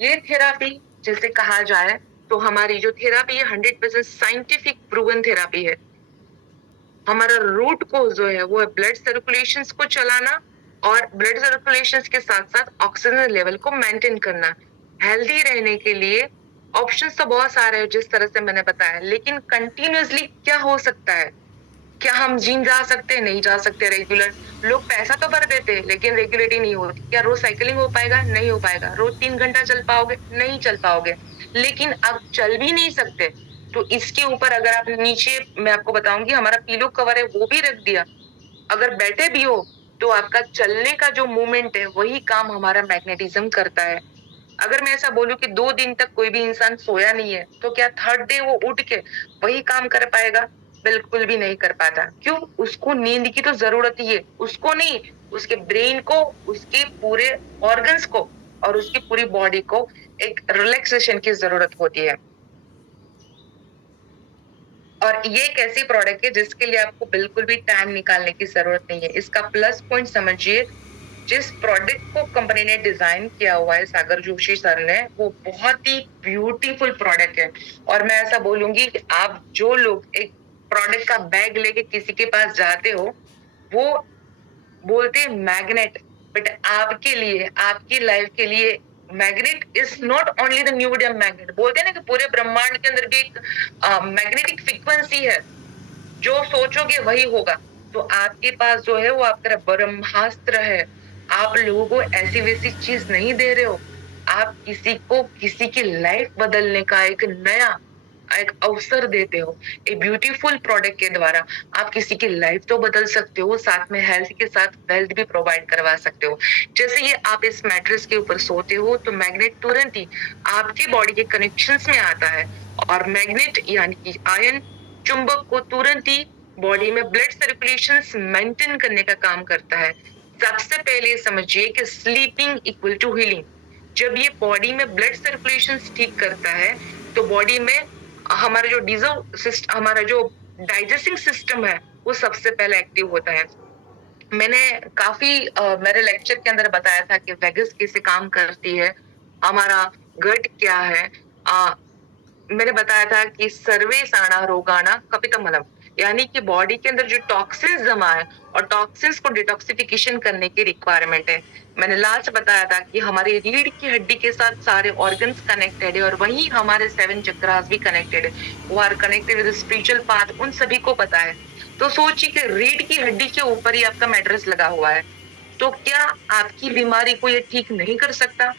ये थेरापी जिसे कहा जाए तो हमारी जो थेरापी है 100% साइंटिफिक प्रूवन थेरापी है। हमारा रूट कोज जो है वो है ब्लड सर्कुलेशन को चलाना और ब्लड सर्कुलेशन के साथ साथ ऑक्सीजन लेवल को मेंटेन करना। हेल्दी रहने के लिए ऑप्शंस तो बहुत सारे हैं जिस तरह से मैंने बताया, लेकिन कंटिन्यूअसली क्या हो सकता है? क्या हम जिम जा सकते हैं? नहीं जा सकते रेगुलर। लोग पैसा तो भर देते हैं लेकिन रेगुलेटरी नहीं होती। क्या रोज साइकिलिंग हो पाएगा? नहीं हो पाएगा। रोज 3 घंटा चल पाओगे? नहीं चल पाओगे। लेकिन आप चल भी नहीं सकते तो इसके ऊपर अगर आप नीचे, मैं आपको बताऊंगी, हमारा पिलो कवर है वो भी रख दिया, अगर बैठे भी हो तो आपका चलने का जो मूवमेंट है वही काम हमारा मैग्नेटिज्म करता है। अगर मैं ऐसा बोलूं कि 2 दिन तक कोई भी इंसान सोया नहीं है तो क्या थर्ड डे वो उठ के वही काम कर पाएगा? बिल्कुल भी नहीं कर पाता। क्यों? उसको नींद की तो जरूरत ही है, उसको नहीं, उसके ब्रेन को, उसके पूरे ऑर्गन्स को और उसकी पूरी बॉडी को एक रिलैक्सेशन की जरूरत होती है। और ये एक ऐसी प्रोडक्ट है जिसके लिए आपको बिल्कुल भी टाइम निकालने की जरूरत नहीं है। इसका प्लस पॉइंट समझिए, जिस प्रोडक्ट को कंपनी ने डिजाइन किया हुआ है सागर जोशी सर ने, वो बहुत ही ब्यूटीफुल प्रोडक्ट है। और मैं ऐसा बोलूंगी कि आप जो लोग एक प्रोडक्ट का बैग लेके किसी के पास जाते हो, वो बोलते हैं मैग्नेट, बट आपके लिए, आपकी लाइफ के लिए magnet is not only the न्यूडियम magnet. बोलते हैं ना कि पूरे ब्रह्मांड के अंदर भी एक मैग्नेटिक फ्रीक्वेंसी है, जो सोचोगे वही होगा। तो आपके पास जो है वो आपका ब्रह्मास्त्र है। आप लोगों को ऐसी वैसी चीज नहीं दे रहे हो, आप किसी को किसी की लाइफ बदलने का एक नया एक अवसर देते हो। ए ब्यूटीफुल प्रोडक्ट के द्वारा आप किसी की लाइफ तो बदल सकते हो, साथ में हेल्थ के साथ वेल्थ भी प्रोवाइड करवा सकते हो। जैसे ये आप इस मैट्रेस के ऊपर सोते हो तो मैग्नेट तुरंत ही आपकी बॉडी के कनेक्शंस में आता है, और मैग्नेट यानी कि आयन चुंबक को तुरंत ही बॉडी में ब्लड सर्कुलेशन मेंटेन करने का काम करता है। सबसे पहले समझिए कि स्लीपिंग इक्वल टू हीलिंग। जब ये बॉडी में ब्लड सर्कुलेशन ठीक करता है तो बॉडी में हमारा जो हमारा जो डाइजेस्टिंग सिस्टम है वो सबसे पहले एक्टिव होता है। मैंने काफी मेरे लेक्चर के अंदर बताया था कि वेगस कैसे काम करती है, हमारा गट क्या है। मैंने बताया था कि सर्वे साणा रोगाणा कपितमलम, यानी कि बॉडी के अंदर जो टॉक्सिन्स जमा है और टॉक्सिन्स को डिटॉक्सिफिकेशन करने की रिक्वायरमेंट है। मैंने लास्ट बताया था कि हमारी रीढ़ की हड्डी के साथ सारे ऑर्गन्स कनेक्टेड है और वहीं हमारे 7 चक्रास भी कनेक्टेड है, वो are connected with spiritual path, उन सभी को पता है। तो सोचिए कि रीढ़ की हड्डी के ऊपर ही आपका मैट्रेस लगा हुआ है, तो क्या आपकी बीमारी को ये ठीक नहीं कर सकता?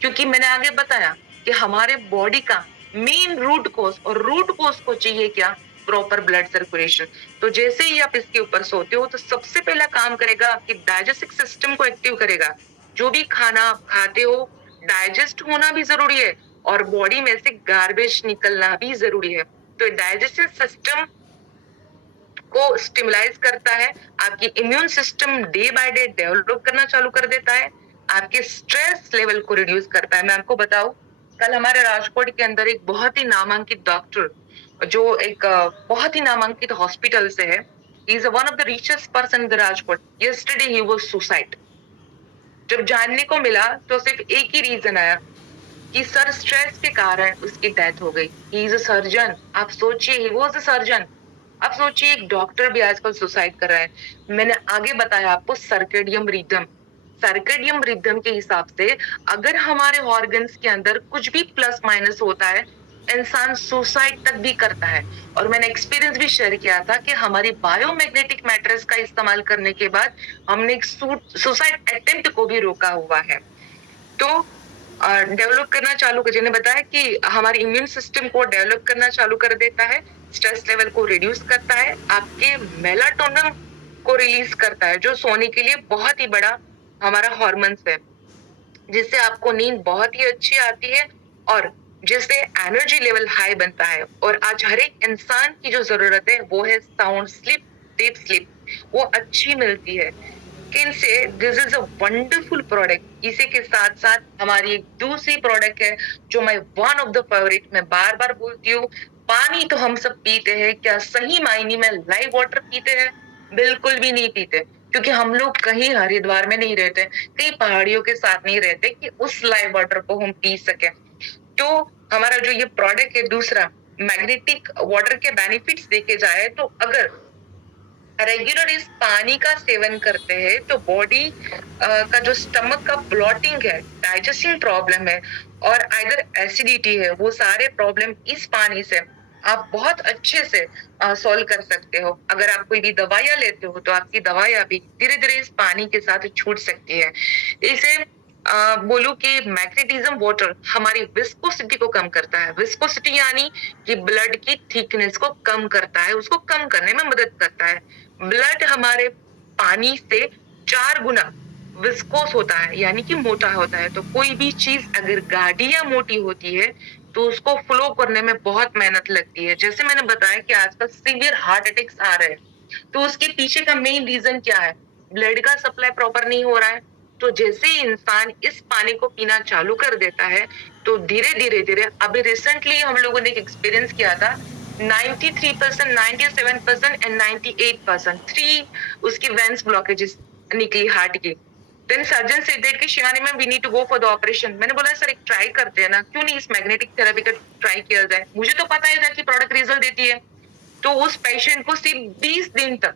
क्योंकि मैंने आगे बताया कि हमारे बॉडी का मेन रूट कोज, और रूट कोज को चाहिए क्या? Proper blood circulation. तो जैसे ही आप इसके ऊपर सोते हो तो सबसे पहला काम करेगा आपकी डाइजेस्टिव सिस्टम को एक्टिव करेगा। जो भी खाना आप खाते हो डाइजेस्ट होना भी जरूरी है और बॉडी में से गार्बेज निकलना भी जरूरी है। तो डाइजेस्टिव सिस्टम को स्टिमुलाइज करता है, आपकी immune system day by day develop करना चालू कर देता है, आपके स्ट्रेस लेवल को रिड्यूस करता है। मैं आपको बताऊं, कल हमारे राजकोट के अंदर एक बहुत ही नामांकित डॉक्टर, जो एक बहुत ही नामांकित हॉस्पिटल से है, he is one of the richest person in the Rajkot, yesterday he was suicide. जब जानने को मिला तो सिर्फ एक ही रीजन आया कि सर स्ट्रेस के कारण उसकी डेथ हो गई। He is a surgeon. आप सोचिए, ही वाज अ सर्जन। आप सोचिए एक डॉक्टर भी आजकल सुसाइड कर रहा है। मैंने आगे बताया आपको सर्केडियम रिदम, सर्केडियम रिदम के हिसाब से अगर हमारे ऑर्गन्स के अंदर कुछ भी प्लस माइनस होता है, इंसान सुसाइड तक भी करता है। और मैंने एक्सपीरियंस भी शेयर किया था कि हमारी बायोमैग्नेटिक मैट्रेस का इस्तेमाल करने के बाद हमने एक सुसाइड अटेम्प्ट को भी रोका हुआ है। तो डेवलप करना चालू कर, जिन्हें बताया कि हमारे इम्यून सिस्टम को डेवलप करना चालू कर देता है, स्ट्रेस लेवल को रिड्यूस करता है, आपके मेलाटोनिन को रिलीज करता है, जो सोने के लिए बहुत ही बड़ा हमारा हार्मोन्स है, जिससे आपको नींद बहुत ही अच्छी आती है और जिससे एनर्जी लेवल हाई बनता है। और आज हर एक इंसान की जो जरूरत है वो है साउंड स्लीप, डीप स्लीप, वो अच्छी मिलती है। Can say this is a wonderful product. इसी के साथ साथ हमारी एक दूसरी प्रोडक्ट है जो मैं वन ऑफ द फेवरेट, मैं बार बार बोलती हूँ, पानी तो हम सब पीते हैं, क्या सही मायने में लाइव वाटर पीते हैं? बिल्कुल भी नहीं पीते, क्योंकि हम लोग कहीं हरिद्वार में नहीं रहते, कहीं पहाड़ियों के साथ नहीं रहते कि उस लाइव वाटर को हम पी सके। तो हमारा जो ये प्रोडक्ट है दूसरा, मैग्नेटिक वाटर के बेनिफिट्स देखे जाए तो अगर रेगुलर इस पानी का सेवन करते हैं तो बॉडी का जो स्टमक का ब्लॉटिंग है, डाइजेस्टिंग प्रॉब्लम है और आइदर एसिडिटी है, वो सारे प्रॉब्लम इस पानी से आप बहुत अच्छे से सॉल्व कर सकते हो। अगर आप कोई भी दवाइयां लेते हो तो आपकी दवाइयां भी धीरे धीरे इस पानी के साथ छूट सकती है। इसे बोलूं कि मैग्नेटिज्म वाटर हमारी विस्कोसिटी को कम करता है। विस्कोसिटी यानी कि ब्लड की थिकनेस को कम करता है, उसको कम करने में मदद करता है। ब्लड हमारे पानी से 4 गुना विस्कोस होता है, यानी कि मोटा होता है। तो कोई भी चीज अगर गाढ़ी या मोटी होती है तो उसको फ्लो करने में बहुत मेहनत लगती है। जैसे मैंने बताया कि आजकल सीवियर हार्ट अटैक्स आ रहे हैं, तो उसके पीछे का मेन रीजन क्या है? ब्लड का सप्लाई प्रॉपर नहीं हो रहा है। तो जैसे ही इंसान इस पानी को पीना चालू कर देता है तो धीरे धीरे धीरे, अभी रिसेंटली हम लोगों ने एक एक्सपीरियंस किया था, 93%, 97% एंड 98%, 3 उसकी वेंस ब्लॉकेजेस निकली हार्ट की। देन सर्जन से दैट कि Shivani ma'am we need to go for the operation. मैंने बोला सर एक ट्राई करते हैं ना, क्यों नहीं इस मैग्नेटिक थेरेपी का ट्राई किया जाए। मुझे तो पता ही था कि प्रोडक्ट रिजल्ट देती है। तो उस पेशेंट को सिर्फ 20 दिन तक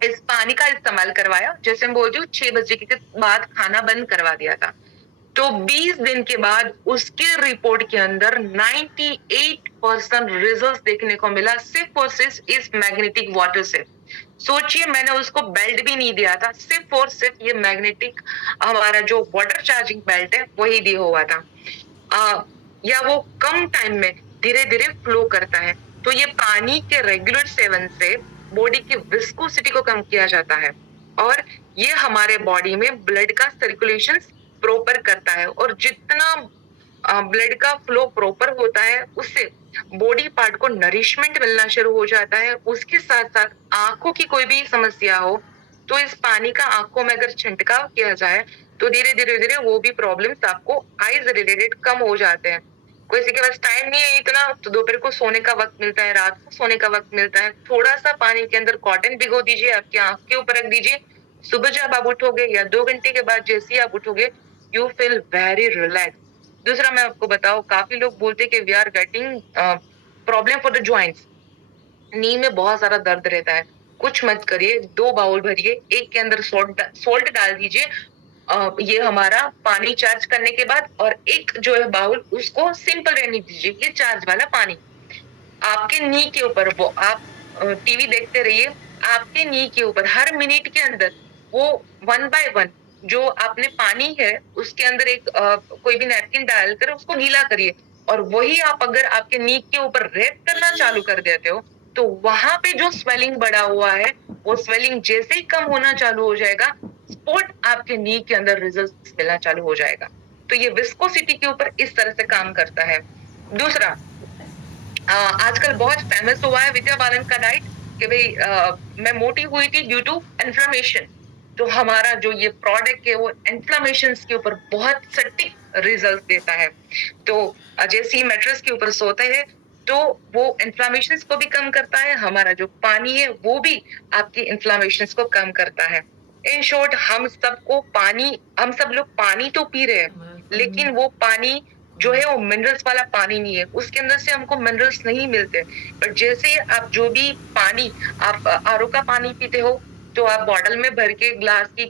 इस पानी का इस्तेमाल करवाया। जैसे मैं बोलती हूँ 6 बजे के बाद खाना बंद करवा दिया था। तो 20 दिन के बाद उसके रिपोर्ट के अंदर 98% रिजल्ट देखने को मिला, सिर्फ और सिर्फ इस मैग्नेटिक वाटर से। सोचिए, मैंने उसको बेल्ट भी नहीं दिया था, सिर्फ और सिर्फ ये मैग्नेटिक हमारा जो वाटर चार्जिंग बेल्ट है वही दिया हुआ था। या वो कम टाइम में धीरे धीरे फ्लो करता है। तो ये पानी के रेगुलर सेवन से बॉडी की विस्कोसिटी को कम किया जाता है और ये हमारे बॉडी में ब्लड का सर्कुलेशन प्रॉपर करता है। और जितना ब्लड का फ्लो प्रॉपर होता है उससे बॉडी पार्ट को नरिशमेंट मिलना शुरू हो जाता है। उसके साथ साथ आंखों की कोई भी समस्या हो तो इस पानी का आंखों में अगर छिड़काव किया जाए तो धीरे धीरे धीरे वो भी प्रॉब्लम्स आपको आईज रिलेटेड कम हो जाते हैं। किसी के पास टाइम नहीं है इतना, तो दोपहर को सोने का वक्त मिलता है, रात को सोने का वक्त मिलता है, थोड़ा सा पानी के अंदर कॉटन भिगो दीजिए, आपकी आंख के ऊपर रख दीजिए। सुबह जब आप उठोगे या 2 घंटे के बाद जैसे ही आप उठोगे, यू फील वेरी रिलैक्स। दूसरा मैं आपको बताऊं, काफी लोग बोलते हैं कि we are getting problem for the joints, knee में बहुत सारा दर्द रहता है। कुछ मत करिए, 2 बाउल भरिए, एक के अंदर सॉल्ट डाल दीजिए, ये हमारा पानी चार्ज करने के बाद, और एक जो है बाउल उसको सिंपल रहने दीजिए, ये चार्ज वाला पानी आपके नी के ऊपर, वो आप टीवी देखते रहिए, आपके नी के ऊपर हर मिनट के अंदर वो 1 बाय 1 जो आपने पानी है उसके अंदर एक कोई भी नैपकिन डालकर उसको गीला करिए, और वही आप अगर आपके नी के ऊपर रैप करना चालू कर देते हो तो वहां पे जो स्वेलिंग बढ़ा हुआ है वो स्वेलिंग जैसे ही कम होना चालू हो जाएगा, स्पॉट आपके नी के अंदर रिजल्ट मिलना चालू हो जाएगा। तो ये विस्कोसिटी के ऊपर इस तरह से काम करता है। दूसरा, आजकल बहुत फेमस हुआ है विद्या बालन का डाइट कि भाई मैं मोटी हुई थी ड्यू टू इन्फ्लेमेशन। तो हमारा जो ये प्रोडक्ट है वो इन्फ्लेमेशन के ऊपर बहुत सटीक रिजल्ट देता है। तो जैसे ही मैट्रेस के ऊपर सोते हैं तो वो इन्फ्लेमेशन को भी कम करता है, हमारा जो पानी है वो भी आपकी इन्फ्लेमेशन को कम करता है। इन शॉर्ट, हम सब लोग पानी तो पी रहे हैं, लेकिन वो पानी जो है वो मिनरल्स वाला पानी नहीं है, उसके अंदर से हमको मिनरल्स नहीं मिलते। पर जैसे आप जो भी पानी, आप आरओ का पानी पीते हो तो आप बॉटल में भर के ग्लास की,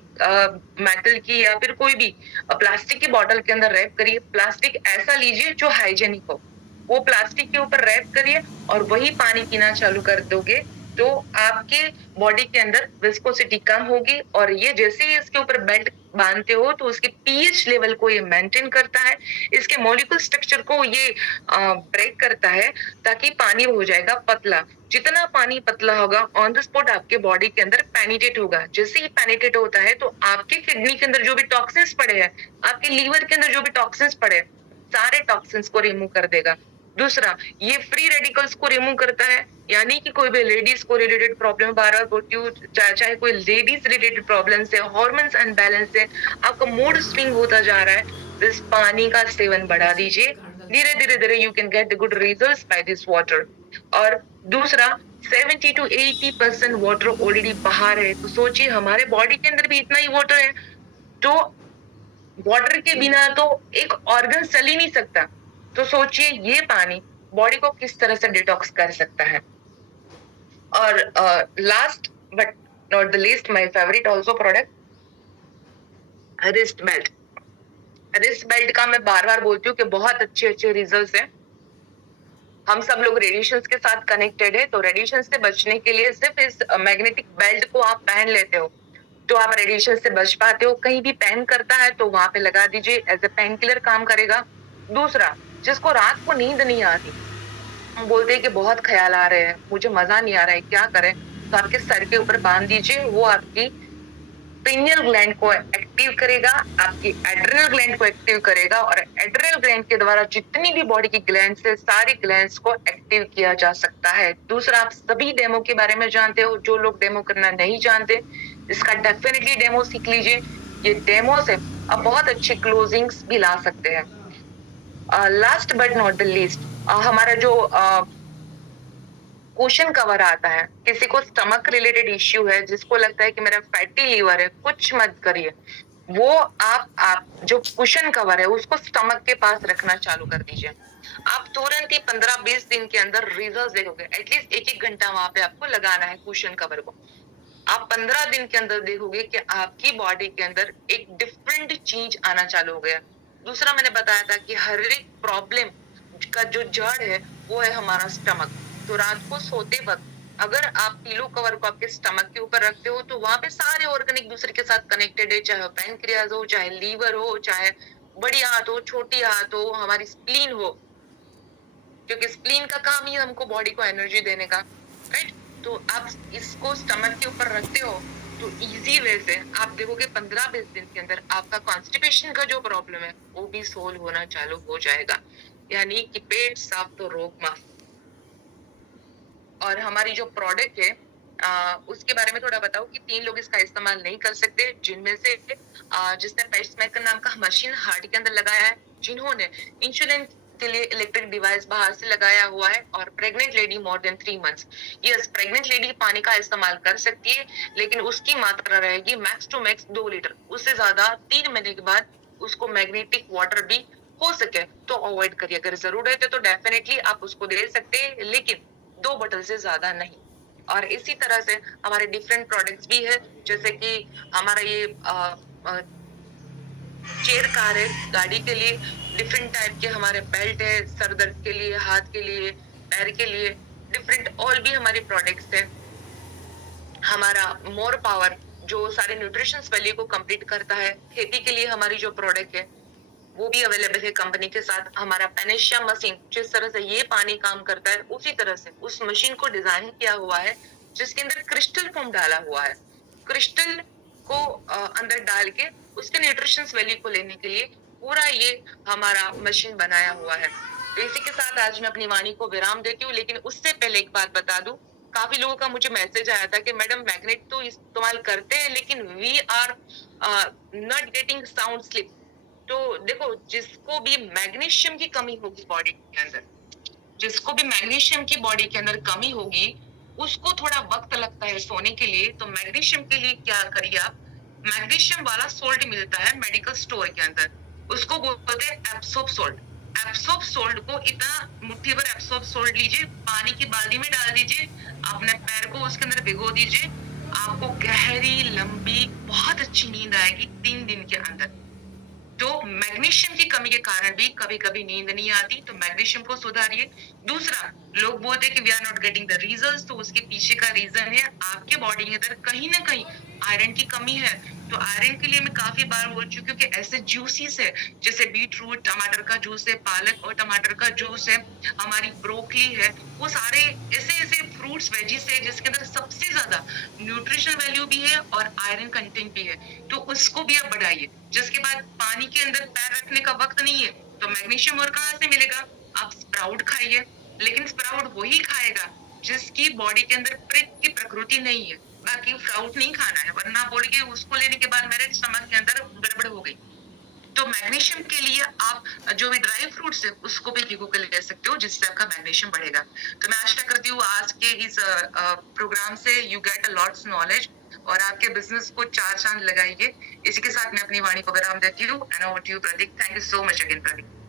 मेटल की या फिर कोई भी प्लास्टिक की बॉटल के अंदर रैप करिए। प्लास्टिक ऐसा लीजिए जो हाइजेनिक हो, वो प्लास्टिक के ऊपर रैप करिए और वही पानी पीना चालू कर दोगे तो आपके बॉडी के अंदर विस्कोसिटी कम होगी। और ये जैसे ही इसके ऊपर बेल्ट बांधते हो तो उसके पीएच लेवल को ये मेंटेन करता है, इसके मॉलिक्यूल स्ट्रक्चर को ये ब्रेक करता है, ताकि पानी हो जाएगा पतला। जितना पानी पतला होगा ऑन द स्पॉट आपके बॉडी के अंदर पेनिट्रेट होगा। जैसे ही पेनिट्रेट होता है तो आपके किडनी के अंदर जो भी टॉक्सिन्स पड़े हैं, आपके लीवर के अंदर जो भी टॉक्सिन्स पड़े हैं, सारे टॉक्सिन्स को रिमूव कर देगा। दूसरा, ये फ्री रेडिकल्स को रिमूव करता है, यानी कि कोई भी लेडीज को रिलेटेड प्रॉब्लम, बार बार बोलती हूँ, चाहे कोई लेडीज रिलेटेड प्रॉब्लम है, हार्मोन्स अनबैलेंस है, आपका मूड स्विंग होता जा रहा है, तो इस पानी का सेवन बढ़ा दीजिए। धीरे धीरे धीरे you can get the good results by this water. और दूसरा, 70 to 80% वाटर ऑलरेडी बाहर है, तो सोचिए हमारे बॉडी के अंदर भी इतना ही वाटर है, तो वाटर के बिना तो एक ऑर्गन चल ही नहीं सकता। तो सोचिए ये पानी बॉडी को किस तरह से डिटॉक्स कर सकता है। और last but not the least, my favourite also product, wrist belt. Wrist belt का मैं बार बार बोलती हूँ कि बहुत अच्छे अच्छे रिजल्ट्स हैं। हम सब लोग रेडिएशंस के साथ कनेक्टेड है, तो रेडिएशन से बचने के लिए सिर्फ इस मैग्नेटिक बेल्ट को आप पहन लेते हो तो आप रेडिएशन से बच पाते हो। कहीं भी पेन करता है तो वहां पे लगा दीजिए, एज ए पेन किलर काम करेगा। दूसरा, जिसको रात को नींद नहीं आती, हम बोलते हैं कि बहुत ख्याल आ रहे हैं, मुझे मजा नहीं आ रहा है, क्या करें, तो आपके सर के ऊपर बांध दीजिए। वो आपकी पिनियल ग्लैंड को एक्टिव करेगा, आपकी एड्रिनल ग्लैंड को एक्टिव करेगा, और एड्रिनल ग्लैंड के द्वारा जितनी भी बॉडी की ग्लैंड्स है, सारी ग्लैंड्स को एक्टिव किया जा सकता है। दूसरा, आप सभी डेमो के बारे में जानते हो। जो लोग डेमो करना नहीं जानते, इसका डेफिनेटली डेमो सीख लीजिए। ये डेमो से आप बहुत अच्छी क्लोजिंग्स भी ला सकते हैं। Last but not the least, हमारा जो क्वेश्चन कवर आता है, किसी को स्टमक रिलेटेड इश्यू है, जिसको लगता है कि मेरा फैटी लीवर है, कुछ मत करिए। वो आप जो कुशन कवर है उसको स्टमक के पास रखना चालू कर दीजिए। आप तुरंत ही 15-20 दिन के अंदर रिजल्ट देखोगे। एटलीस्ट 1-1 घंटा वहां पे आपको लगाना है कुशन कवर को। आप 15 दिन के अंदर देखोगे कि आपकी बॉडी के अंदर एक डिफरेंट चीज आना चालू हो गया। दूसरा, मैंने बताया था कि हर एक प्रॉब्लम का जो जड़ है वो है हमारा स्टमक। तो रात को सोते वक्त अगर आप पिलो कवर को आपके स्टमक के ऊपर रखते हो, तो वहां पे सारे ऑर्गन एक दूसरे के साथ कनेक्टेड है, चाहे पैनक्रियाज हो, चाहे लीवर हो, चाहे बड़ी हाथ हो, छोटी हाथ हो, हमारी स्प्लीन हो, क्योंकि स्प्लीन का काम ही हमको बॉडी को एनर्जी देने का, राइट। तो आप इसको स्टमक के ऊपर रखते हो तो इजी वे से आप देखोगे 15-20 दिन के अंदर आपका कॉन्स्टिपेशन का जो प्रॉब्लम है वो भी सोल्व होना चालू हो जाएगा। यानी कि पेट साफ तो रोग माफ। और हमारी जो प्रोडक्ट है उसके बारे में थोड़ा बताओ कि 3 लोग इसका इस्तेमाल नहीं कर सकते, जिनमें से जिसने पेसमेकर नाम का मशीन हार्ट के अंदर लगाया है, जिन्होंने इंसुलिन के लिए इलेक्ट्रिक डिवाइस बाहर से लगाया हुआ है, और pregnant lady more than 3 months. Yes, pregnant lady पानी का इस्तेमाल कर सकती है, लेकिन उसकी मात्रा रहेगी मैक्स टू मैक्स 2 लीटर। उससे ज्यादा 3 महीने के बाद उसको मैग्नेटिक वाटर भी हो सके तो अवॉइड करिए। अगर जरूरत है तो डेफिनेटली आप उसको दे सकते हैं, लेकिन 2 बोतल से ज्यादा नहीं। और इसी तरह से हमारे डिफरेंट प्रोडक्ट्स भी है, जैसे कि हमारा ये चेयर कार है, गाड़ी के लिए डिफरेंट टाइप के हमारे बेल्ट है, सर दर्द के लिए, हाथ के लिए, पैर के लिए, डिफरेंट और भी हमारी प्रोडक्ट्स है। हमारा मोर पावर जो सारे न्यूट्रिशन वैल्यू को कंप्लीट करता है। खेती के लिए हमारी जो प्रोडक्ट है वो भी अवेलेबल है कंपनी के साथ। हमारा पेनेशिया मशीन, जिस तरह से ये पानी काम करता है, उसी तरह से उस मशीन को डिजाइन किया हुआ है, जिसके अंदर क्रिस्टल फोम डाला हुआ है। क्रिस्टल को अंदर डाल के उसके न्यूट्रिशन वैल्यू को लेने के लिए पूरा ये हमारा मशीन बनाया हुआ है। तो इसी के साथ आज मैं अपनी वाणी को विराम देती हूँ, लेकिन उससे पहले एक बात बता दूं। काफी लोगों का मुझे मैसेज आया था कि मैडम मैग्नेट तो इस्तेमाल करते हैं, लेकिन we are not getting sound sleep. तो देखो, जिसको भी मैग्नीशियम की कमी होगी बॉडी के अंदर, जिसको भी मैग्नीशियम की बॉडी के अंदर कमी होगी, उसको थोड़ा वक्त लगता है सोने के लिए। तो मैग्नीशियम के लिए क्या करिए आप, मैग्नीशियम वाला सोल्ट मिलता है मेडिकल स्टोर के अंदर, उसको बोलते हैं एब्सोर्ब सोल्ट। एब्सोर्ब सोल्ट को इतना मुट्ठी भर एब्सोर्ब सोल्ट लीजिए, पानी की बाल्टी में डाल दीजिए, अपने पैर को उसके अंदर भिगो दीजिए। आपको गहरी लंबी बहुत अच्छी नींद आएगी 3 दिन के अंदर। तो मैग्नीशियम की कमी के कारण भी कभी कभी नींद नहीं आती, तो मैग्नीशियम को सुधारिए। दूसरा, लोग बोलते हैं कि we are not getting the results, तो उसके पीछे का रीजन है आपके बॉडी के अंदर कहीं ना कहीं आयरन की कमी है। तो आयरन के लिए मैं काफी बार बोल चुकी हूँ कि ऐसे जूसेस है, जैसे बीट रूट, टमाटर का जूस है, पालक और टमाटर का जूस है, हमारी ब्रोकली है, वो सारे ऐसे ऐसे फ्रूट्स वेजीज है जिसके अंदर सबसे ज्यादा न्यूट्रिशन वैल्यू भी है और आयरन कंटेंट भी है, तो उसको भी आप बढ़ाइए। जिसके बाद पानी के अंदर पैर रखने का वक्त नहीं है, तो मैग्नीशियम और कहाँ से मिलेगा? आप स्प्राउट खाइए, लेकिन स्प्राउट वही खाएगा जिसकी बॉडी के अंदर प्रिक की प्रकृति नहीं है। बाकी स्प्राउट नहीं खाना है, वरना बोलिए उसको लेने के बाद मेरे स्टमक के अंदर गड़बड़ हो गई। तो मैग्नीशियम के लिए आप जो भी ड्राई फ्रूट्स है उसको भी भिगो कर ले सकते हो, जिससे आपका मैग्नीशियम बढ़ेगा। तो मैं आशा करती हूँ आज के इस प्रोग्राम से you get a lots knowledge और आपके बिजनेस को 4 चांद लगाइए। इसी के साथ मैं अपनी वाणी को विराम देती हूँ। And over to you Prateek. Thank you so much again Prateek.